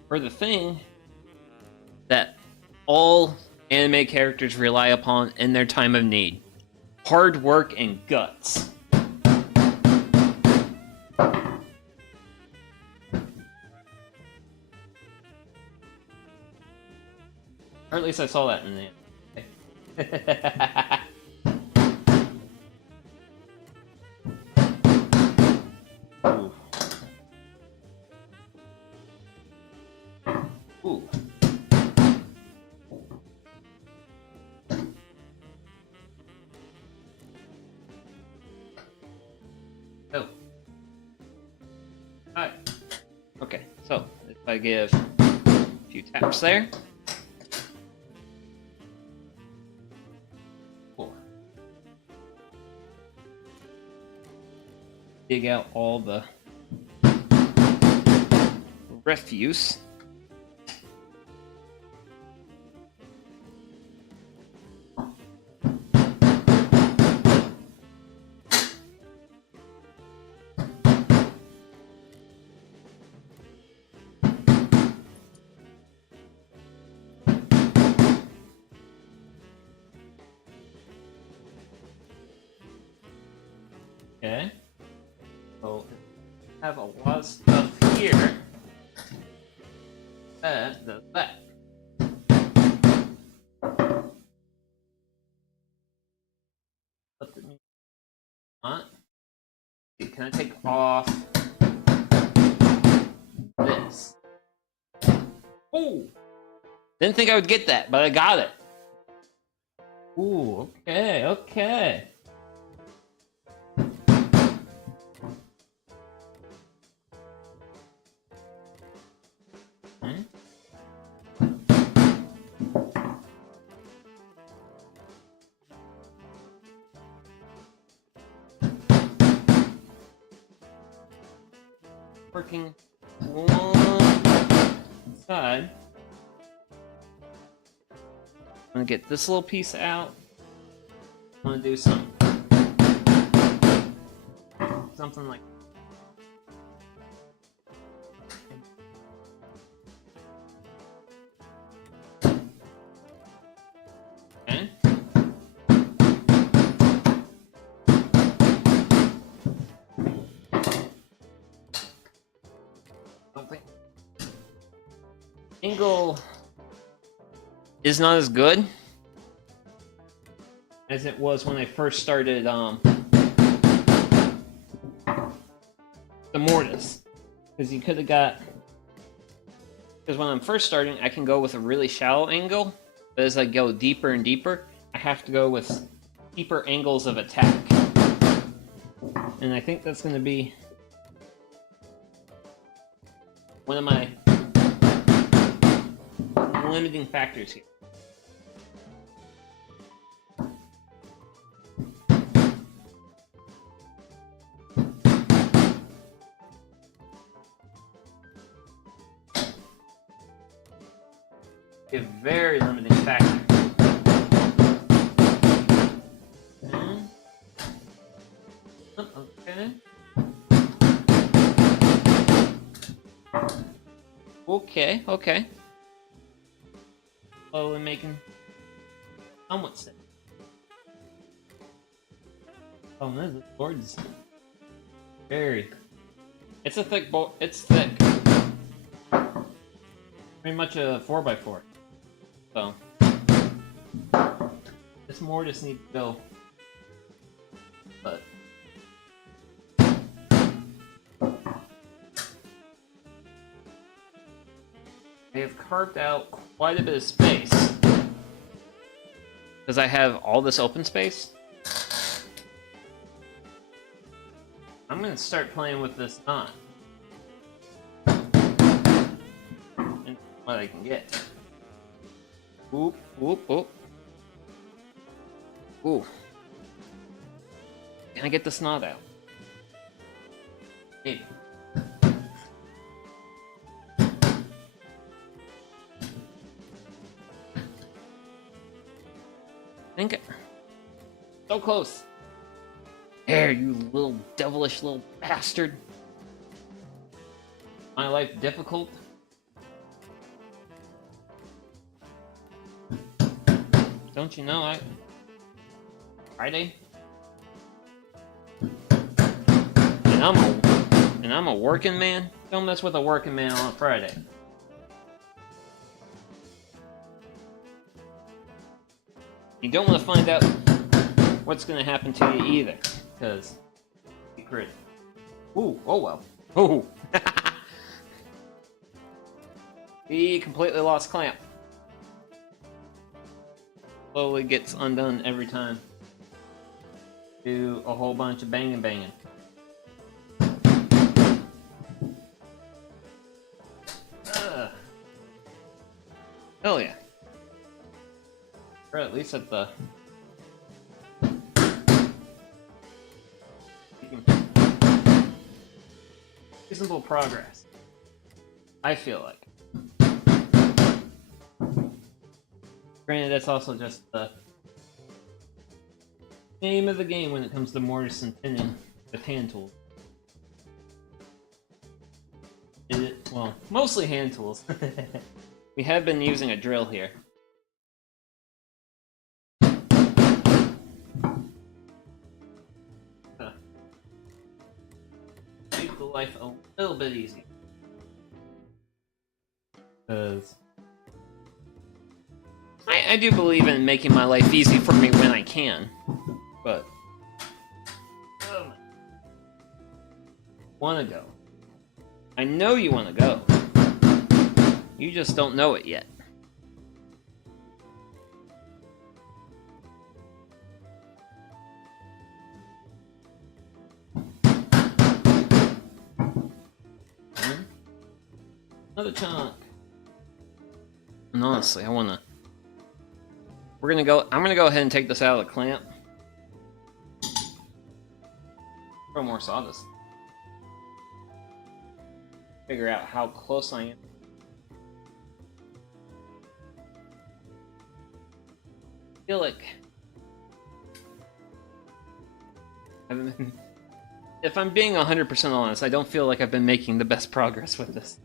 For the thing that all anime characters rely upon in their time of need. Hard work and guts. Or at least I saw that in the Ooh. Ooh. Oh. Alright. Okay, so if I give a few taps there. Dig out all the refuse. Okay. So I have a lot of stuff here that does that. What the want? Can I take off this? Oh! Didn't think I would get that, but I got it. Ooh, okay, okay. Working one side. I'm gonna get this little piece out. I'm gonna do something like okay. Angle is not as good, as it was when I first started the mortise. Because you could have got... Because when I'm first starting, I can go with a really shallow angle, but as I go deeper and deeper, I have to go with deeper angles of attack. And I think that's going to be one of my limiting factors here. A very limiting factor. Okay. Okay. Slowly making somewhat sense. Oh, this is gorgeous. Very. It's a thick bolt. It's thick. Pretty much a 4x4. So this mortise needs to go. But I have carved out quite a bit of space because I have all this open space. I'm gonna start playing with this knot and what I can get. Oop, oop, oop. Ooh. Can I get this knot out? Maybe. Think it. So close. There, you little devilish little bastard. My life difficult? Don't you know Friday? And I'm a working man? Don't mess with a working man on a Friday. You don't want to find out what's going to happen to you either, because secret. Ooh, oh well. Ooh. He completely lost clamp. Slowly gets undone every time. Do a whole bunch of banging. Hell yeah. Or at least at the reasonable progress. I feel like. Granted, that's also just the name of the game when it comes to mortise and pinning with hand tools. Well, mostly hand tools. We have been using a drill here. Make the life a little bit easier. Because I do believe in making my life easy for me when I can, but wanna go. I know you wanna go. You just don't know it yet. Another chunk. And honestly, I wanna. I'm gonna go ahead and take this out of the clamp. Throw more sawdust. Figure out how close I am. I feel like if I'm being 100% honest, I don't feel like I've been making the best progress with this.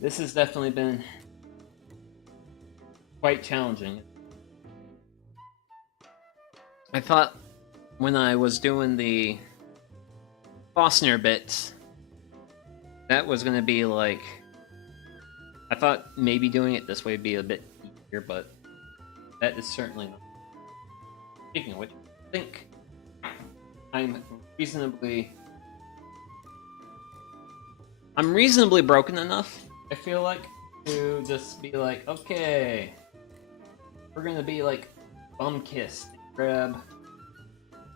This has definitely been quite challenging. I thought when I was doing the Fosner bits, that was going to be like... I thought maybe doing it this way would be a bit easier, but that is certainly not. Speaking of which, I think I'm reasonably broken enough, I feel like, to just be like, okay, we're gonna be like bum-kissed, grab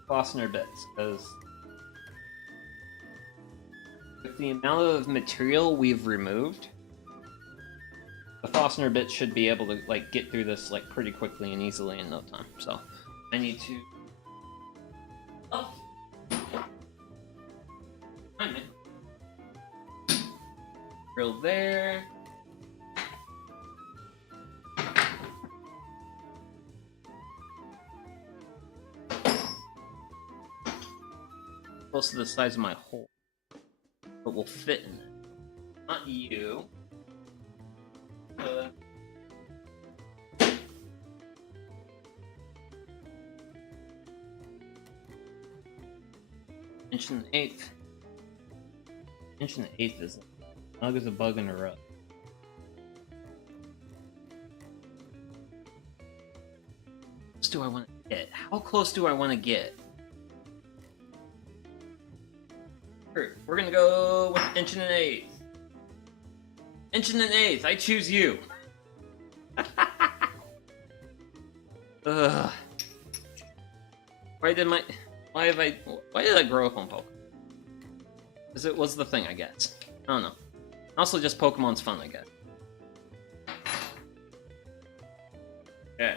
Fastener bits, because with the amount of material we've removed, the Fastener bits should be able to like get through this like pretty quickly and easily in no time. So I need to. Oh. Hi, man. Drill there. Close to the size of my hole, but will fit in it. Not you. Inch and an eighth. Inch and an eighth is snug as a bug in a rug. How close do I want to get? How close do I want to get? We're gonna go with inch and an eighth. Inch and an eighth. I choose you. Ugh. Why did I grow up on Pokemon? Because it was the thing, I guess. I don't know. Also, just Pokemon's fun, I guess. Okay.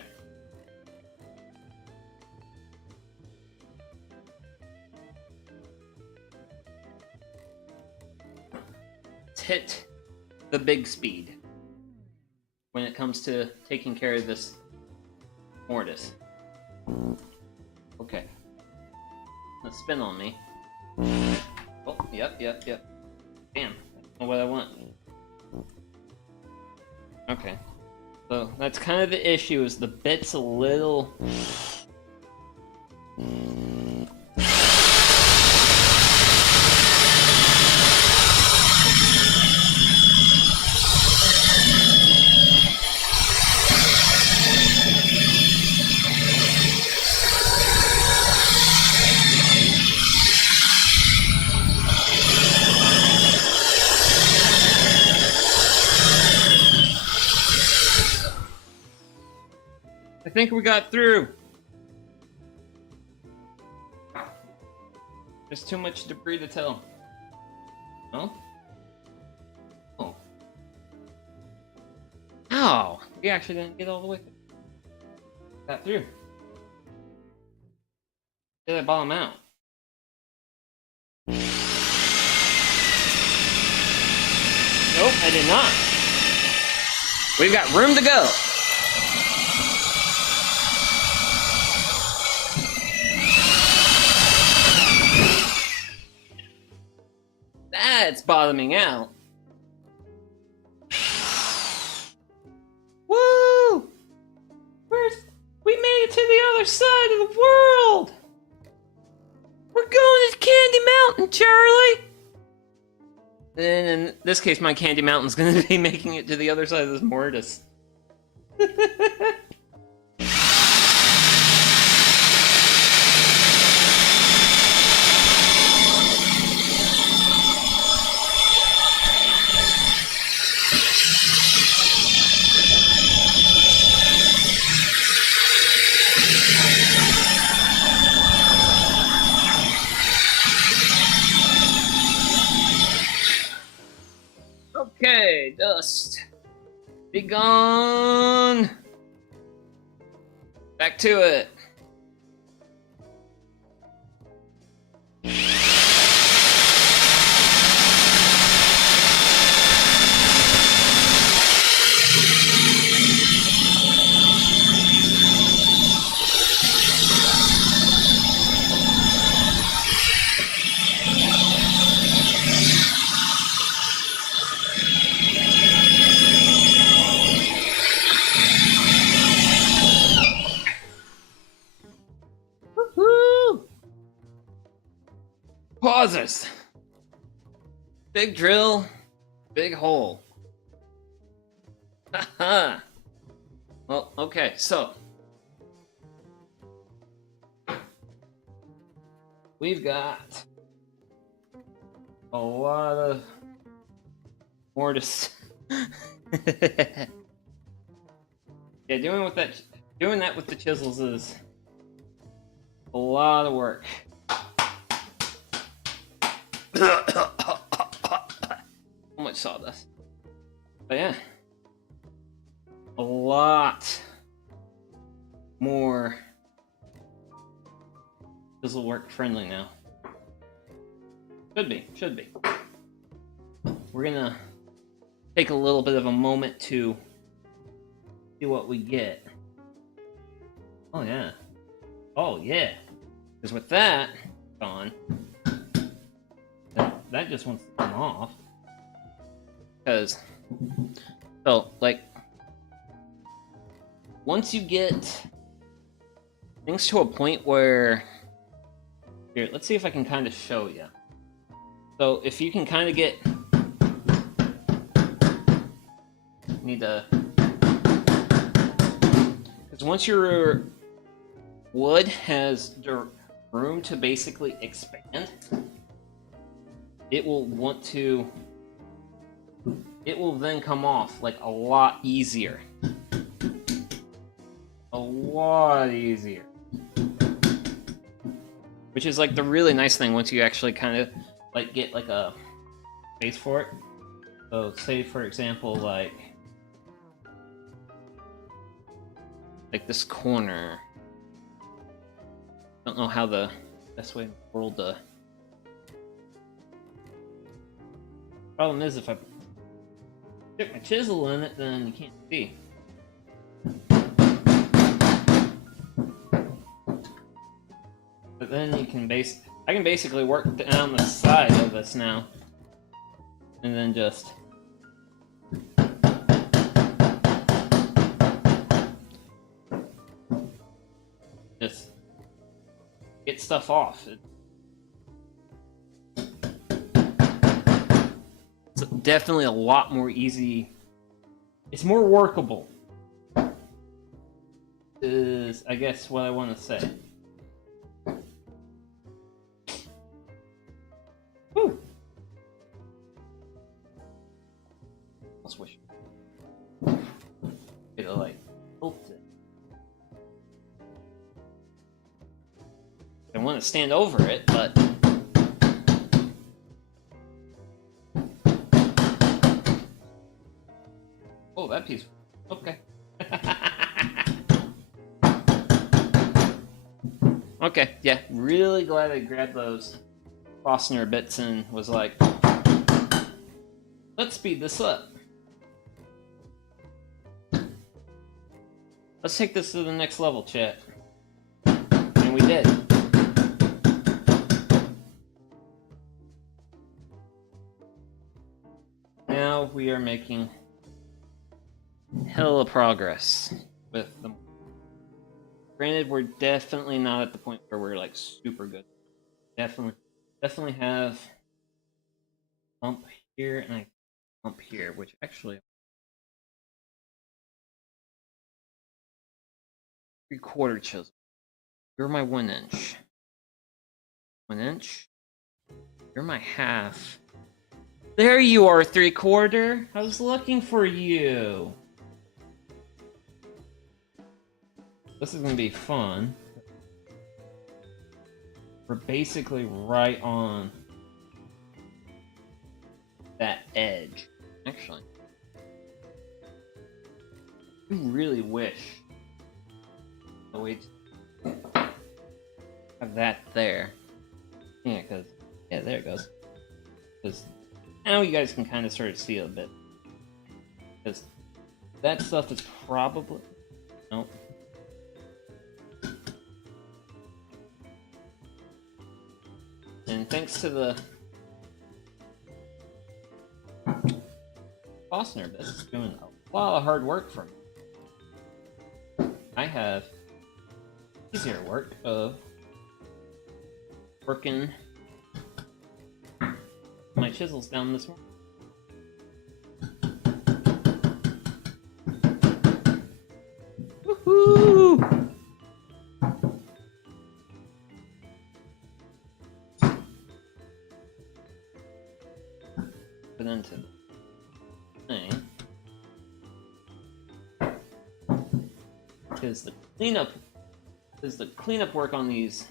Let's hit the big speed when it comes to taking care of this Mortis. Okay. Let's spin on me. Oh, yep. Damn. That's not what I want. Okay. So, that's kind of the issue, is the bit's a little... I think we got through. There's too much debris to tell. No? Oh. Ow! We actually didn't get all the way through. Got through. Did I bottom out? Nope, I did not. We've got room to go. That's bottoming out. Woo! We made it to the other side of the world! We're going to Candy Mountain, Charlie! And in this case, my Candy Mountain's gonna be making it to the other side of this Mortis. Okay, dust. Be gone. Back to it. Pauses. Big drill, big hole. Haha. Well, okay, so we've got a lot of more to. Yeah, doing that with the chisels is a lot of work. So much sawdust. But yeah, a lot more chisel work friendly now. Should be. We're gonna take a little bit of a moment to see what we get. Oh yeah. Because with that gone, that just wants to come off. Because, so, like, once you get things to a point where, here, let's see if I can kind of show you. So, if you can kind of get, need to, because once your wood has room to basically expand, it will then come off like a lot easier. A lot easier. Which is like the really nice thing once you actually kind of like get like a base for it. So say for example like this corner. I don't know how the best way in the world to. Problem is if I stick my chisel in it, then you can't see. But then you can I can basically work down the side of this now, and then just get stuff off. It's definitely a lot more easy. It's more workable. Is I guess what I want to say. Whew. I'll switch. Get it like tilt it. I want to stand over it, but oh, that piece. Okay. Okay, yeah, really glad I grabbed those Fastener bits and was like, let's speed this up. Let's take this to the next level, chat. And we did. Now we are making hella progress with them. Granted, we're definitely not at the point where we're like super good. Definitely have a bump here and a bump here, which actually 3/4 chisel. You're my 1 inch. 1 inch. You're my half. There you are, 3/4. I was looking for you. This is gonna be fun. We're basically right on that edge. Actually, I really wish. Oh wait, have that there. Yeah, there it goes. Because now you guys can kind of sort of see it a bit. Because that stuff is probably nope. And thanks to the Fastener bit, it's doing a lot of hard work for me. I have easier work of working my chisels down this one. Woohoo! into the thing. Because the cleanup work on these.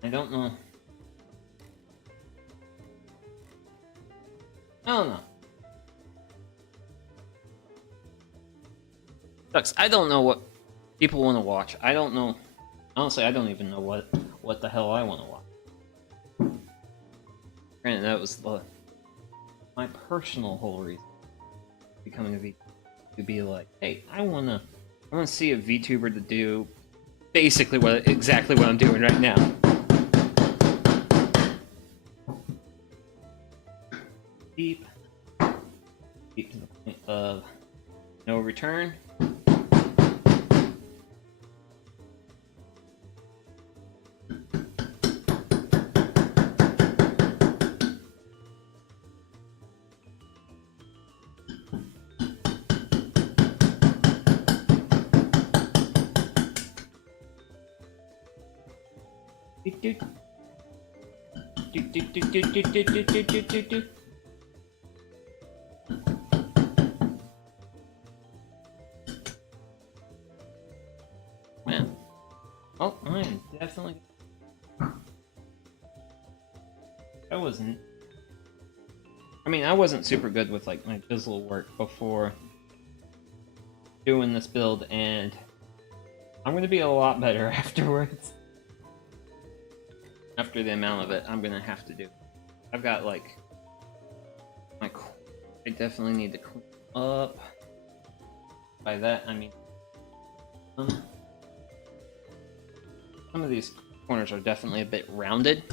I don't know. I don't know. Sucks. I don't know what people want to watch. I don't know. Honestly, I don't even know what the hell I want to watch. Granted, that was my personal whole reason for becoming a VTuber, to be like, hey, I wanna see a VTuber to do basically exactly what I'm doing right now. Deep to the point of no return. Man, oh, I'm definitely. I wasn't super good with like my chisel work before doing this build, and I'm gonna be a lot better afterwards. After the amount of it I'm gonna have to do. I've got like I definitely need to clean up. By that I mean some of these corners are definitely a bit rounded,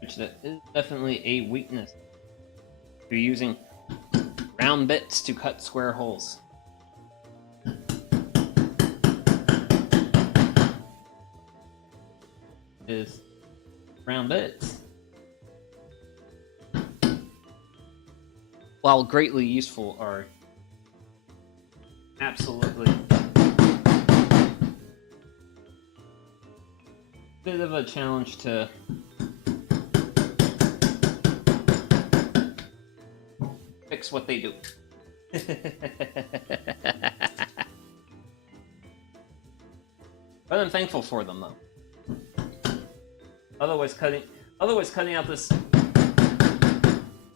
which that is definitely a weakness. You're using round bits to cut square holes. Is round bits, while greatly useful, are absolutely a bit of a challenge to fix what they do. But I'm thankful for them though. Otherwise cutting out this,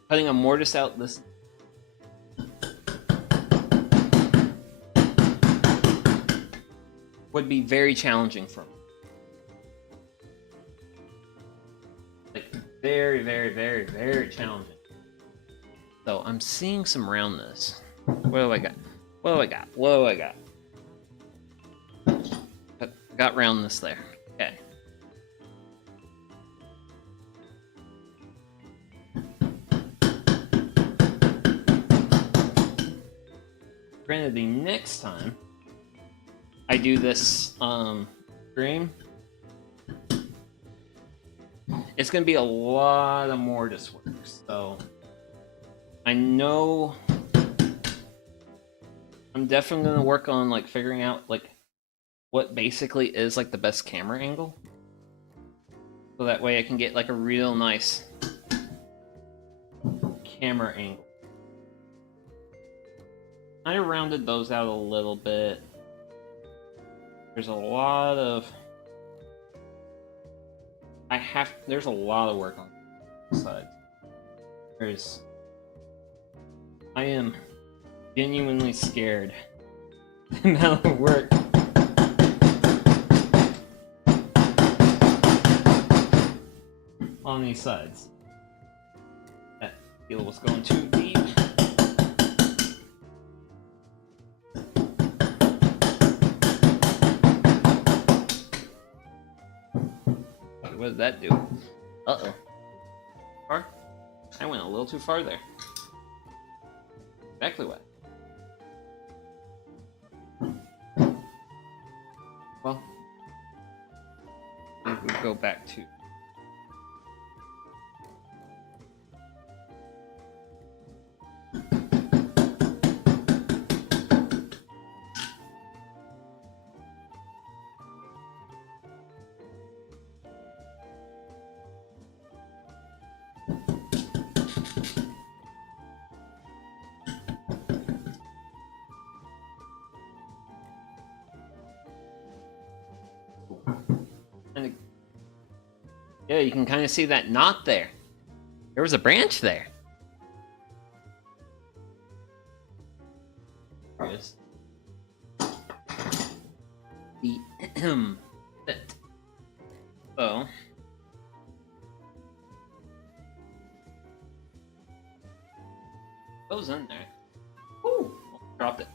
cutting a mortise out this would be very challenging for me. Like very, very, very, very challenging. So I'm seeing some roundness. What do I got? What do I got? What do I got? Got roundness there. Okay. Granted, the next time I do this stream, it's gonna be a lot of mortise work. So I know I'm definitely gonna work on like figuring out like what basically is like the best camera angle, so that way I can get like a real nice camera angle. I rounded those out a little bit. There's a lot of there's a lot of work on the side. I am genuinely scared the amount of work on these sides. That deal was going too deep. What did that do? Uh-oh. Far? I went a little too far there. Exactly what? Well, we go back to. And yeah, you can kind of see that knot there. There was a branch there. There it is. The fit. So goes in there. Ooh, dropped it.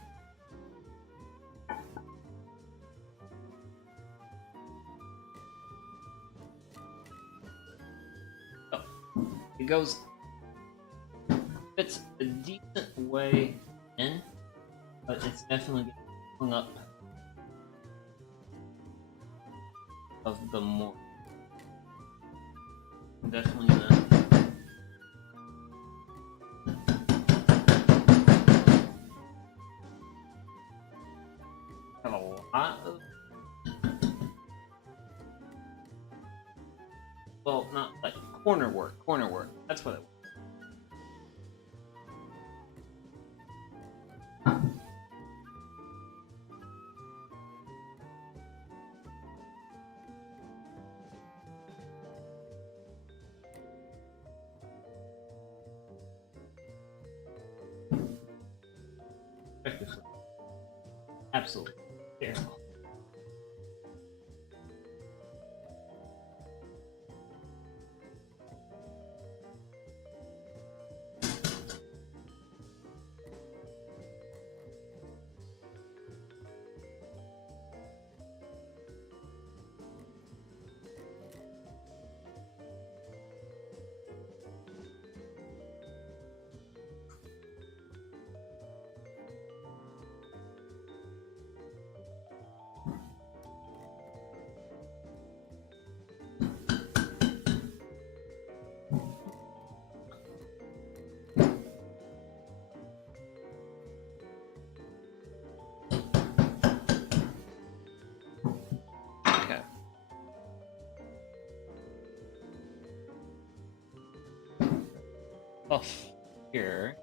Oh, it goes. Fits a decent way in, but it's definitely getting hung up of the more. Definitely gonna. Have a lot of. Well, not like corner work. That's what it was. Absolutely terrible. Okay. Off here.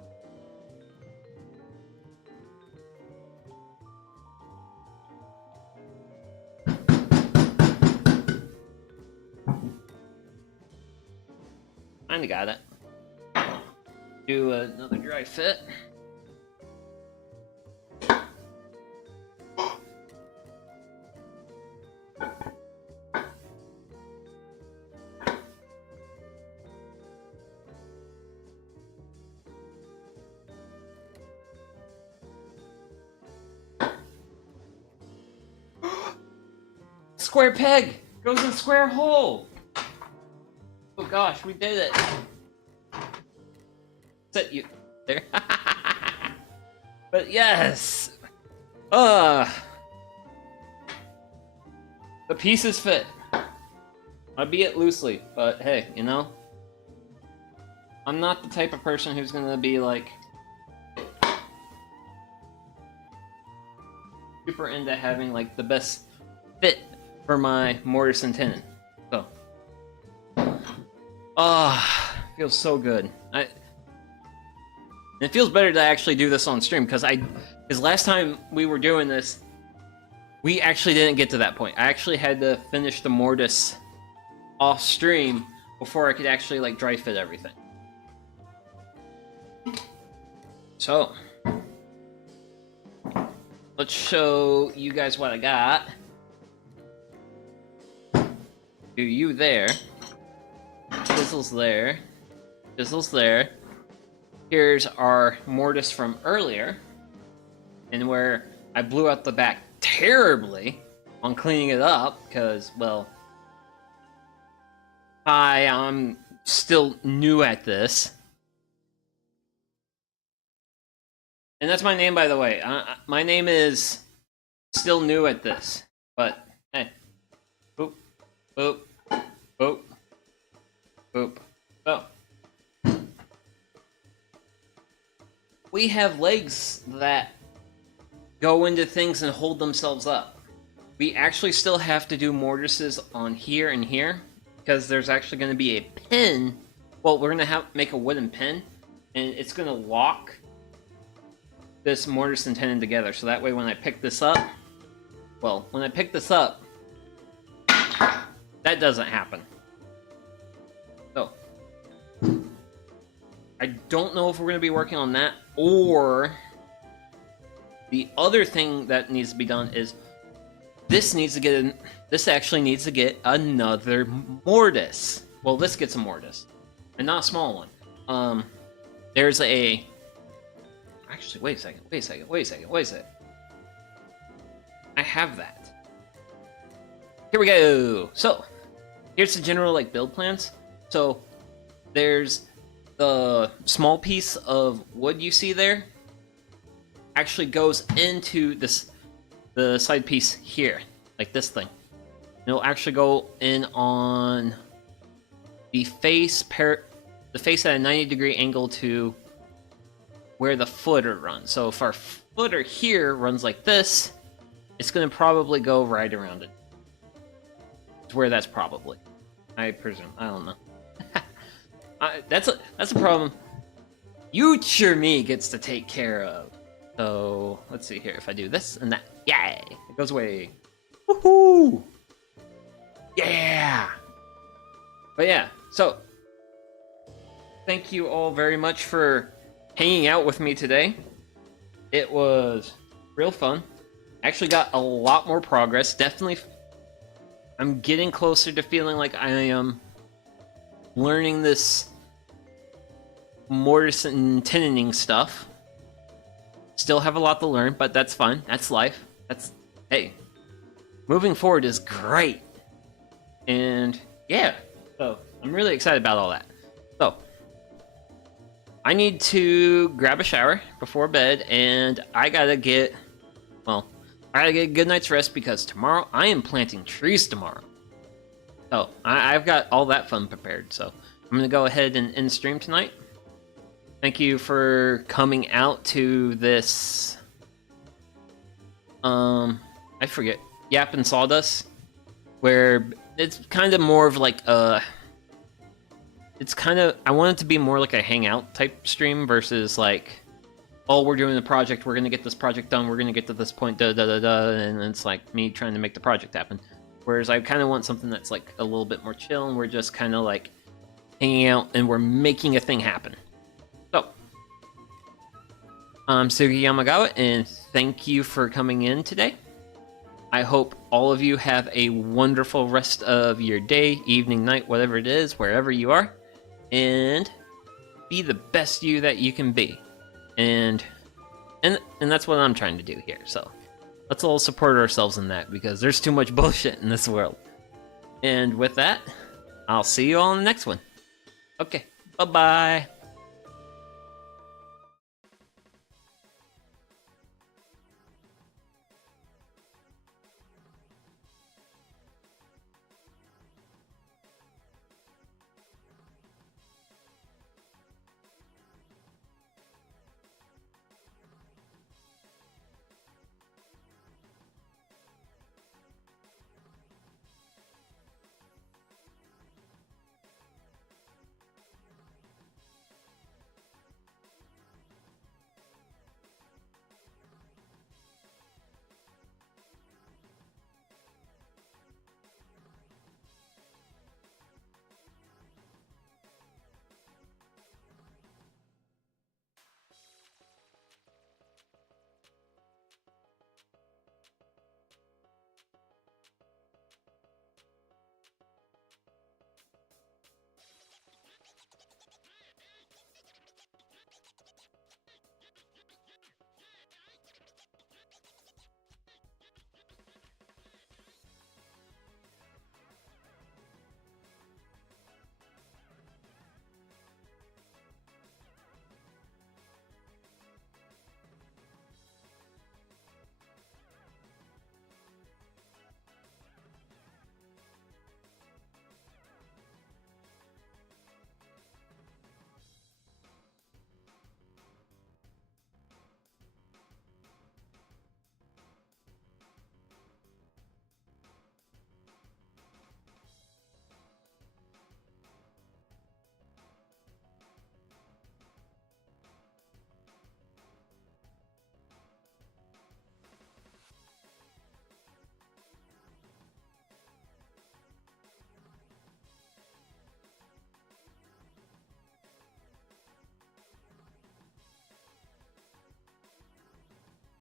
Kinda got it. Do another dry fit. Square peg goes in square hole. Oh gosh, we did it. Set you there. But yes. The pieces fit. Albeit loosely, but hey, you know, I'm not the type of person who's gonna be like super into having like the best fit for my mortise and tenon. So, feels so good. It feels better to actually do this on stream because last time we were doing this, we actually didn't get to that point. I actually had to finish the mortise off stream before I could actually like dry fit everything. So, let's show you guys what I got. Do you there? Chisels there. Chisels there. Here's our mortise from earlier, and where I blew out the back terribly on cleaning it up because, well, I'm still new at this. And that's my name, by the way. My name is still new at this, but Boop. Boop. Boop. So. We have legs that go into things and hold themselves up. We actually still have to do mortises on here and here, because there's actually going to be a pin. Well, we're going to make a wooden pin, and it's going to lock this mortise and tenon together. So that way when I pick this up, that doesn't happen. So, I don't know if we're going to be working on that, or the other thing that needs to be done is this actually needs to get another mortise. Well, this gets a mortise, and not a small one. There's a... Actually, wait a second. I have that. Here we go. So, here's the general like build plans. So, there's the small piece of wood you see there actually goes into the side piece here, like this thing. And it'll actually go in on the face at a 90-degree angle to where the footer runs. So if our footer here runs like this, it's going to probably go right around it. It's where that's probably. I presume. I don't know. That's a problem future me gets to take care of. So let's see here. If I do this and that, yay! It goes away. Woohoo! Yeah! But yeah, so thank you all very much for hanging out with me today. It was real fun. Actually got a lot more progress. Definitely, I'm getting closer to feeling like I am learning this mortise and tenoning stuff. Still have a lot to learn, but that's fine. That's life. Hey, moving forward is great. And yeah, so I'm really excited about all that. So I need to grab a shower before bed, and I gotta get a good night's rest because tomorrow I am planting trees tomorrow. So I've got all that fun prepared. So I'm gonna go ahead and end stream tonight. Thank you for coming out to this. I forget. Yapping Sawdust, where it's kind of more of like I want it to be more like a hangout type stream versus like, oh, we're doing the project, we're gonna get this project done, we're gonna get to this point, and it's like me trying to make the project happen. Whereas I kind of want something that's like a little bit more chill, and we're just kind of like hanging out and we're making a thing happen. So, I'm Sugi Yamagawa, and thank you for coming in today. I hope all of you have a wonderful rest of your day, evening, night, whatever it is, wherever you are, and be the best you that you can be. And that's what I'm trying to do here. So let's all support ourselves in that, because there's too much bullshit in this world. And with that, I'll see you all in the next one. Okay, bye-bye.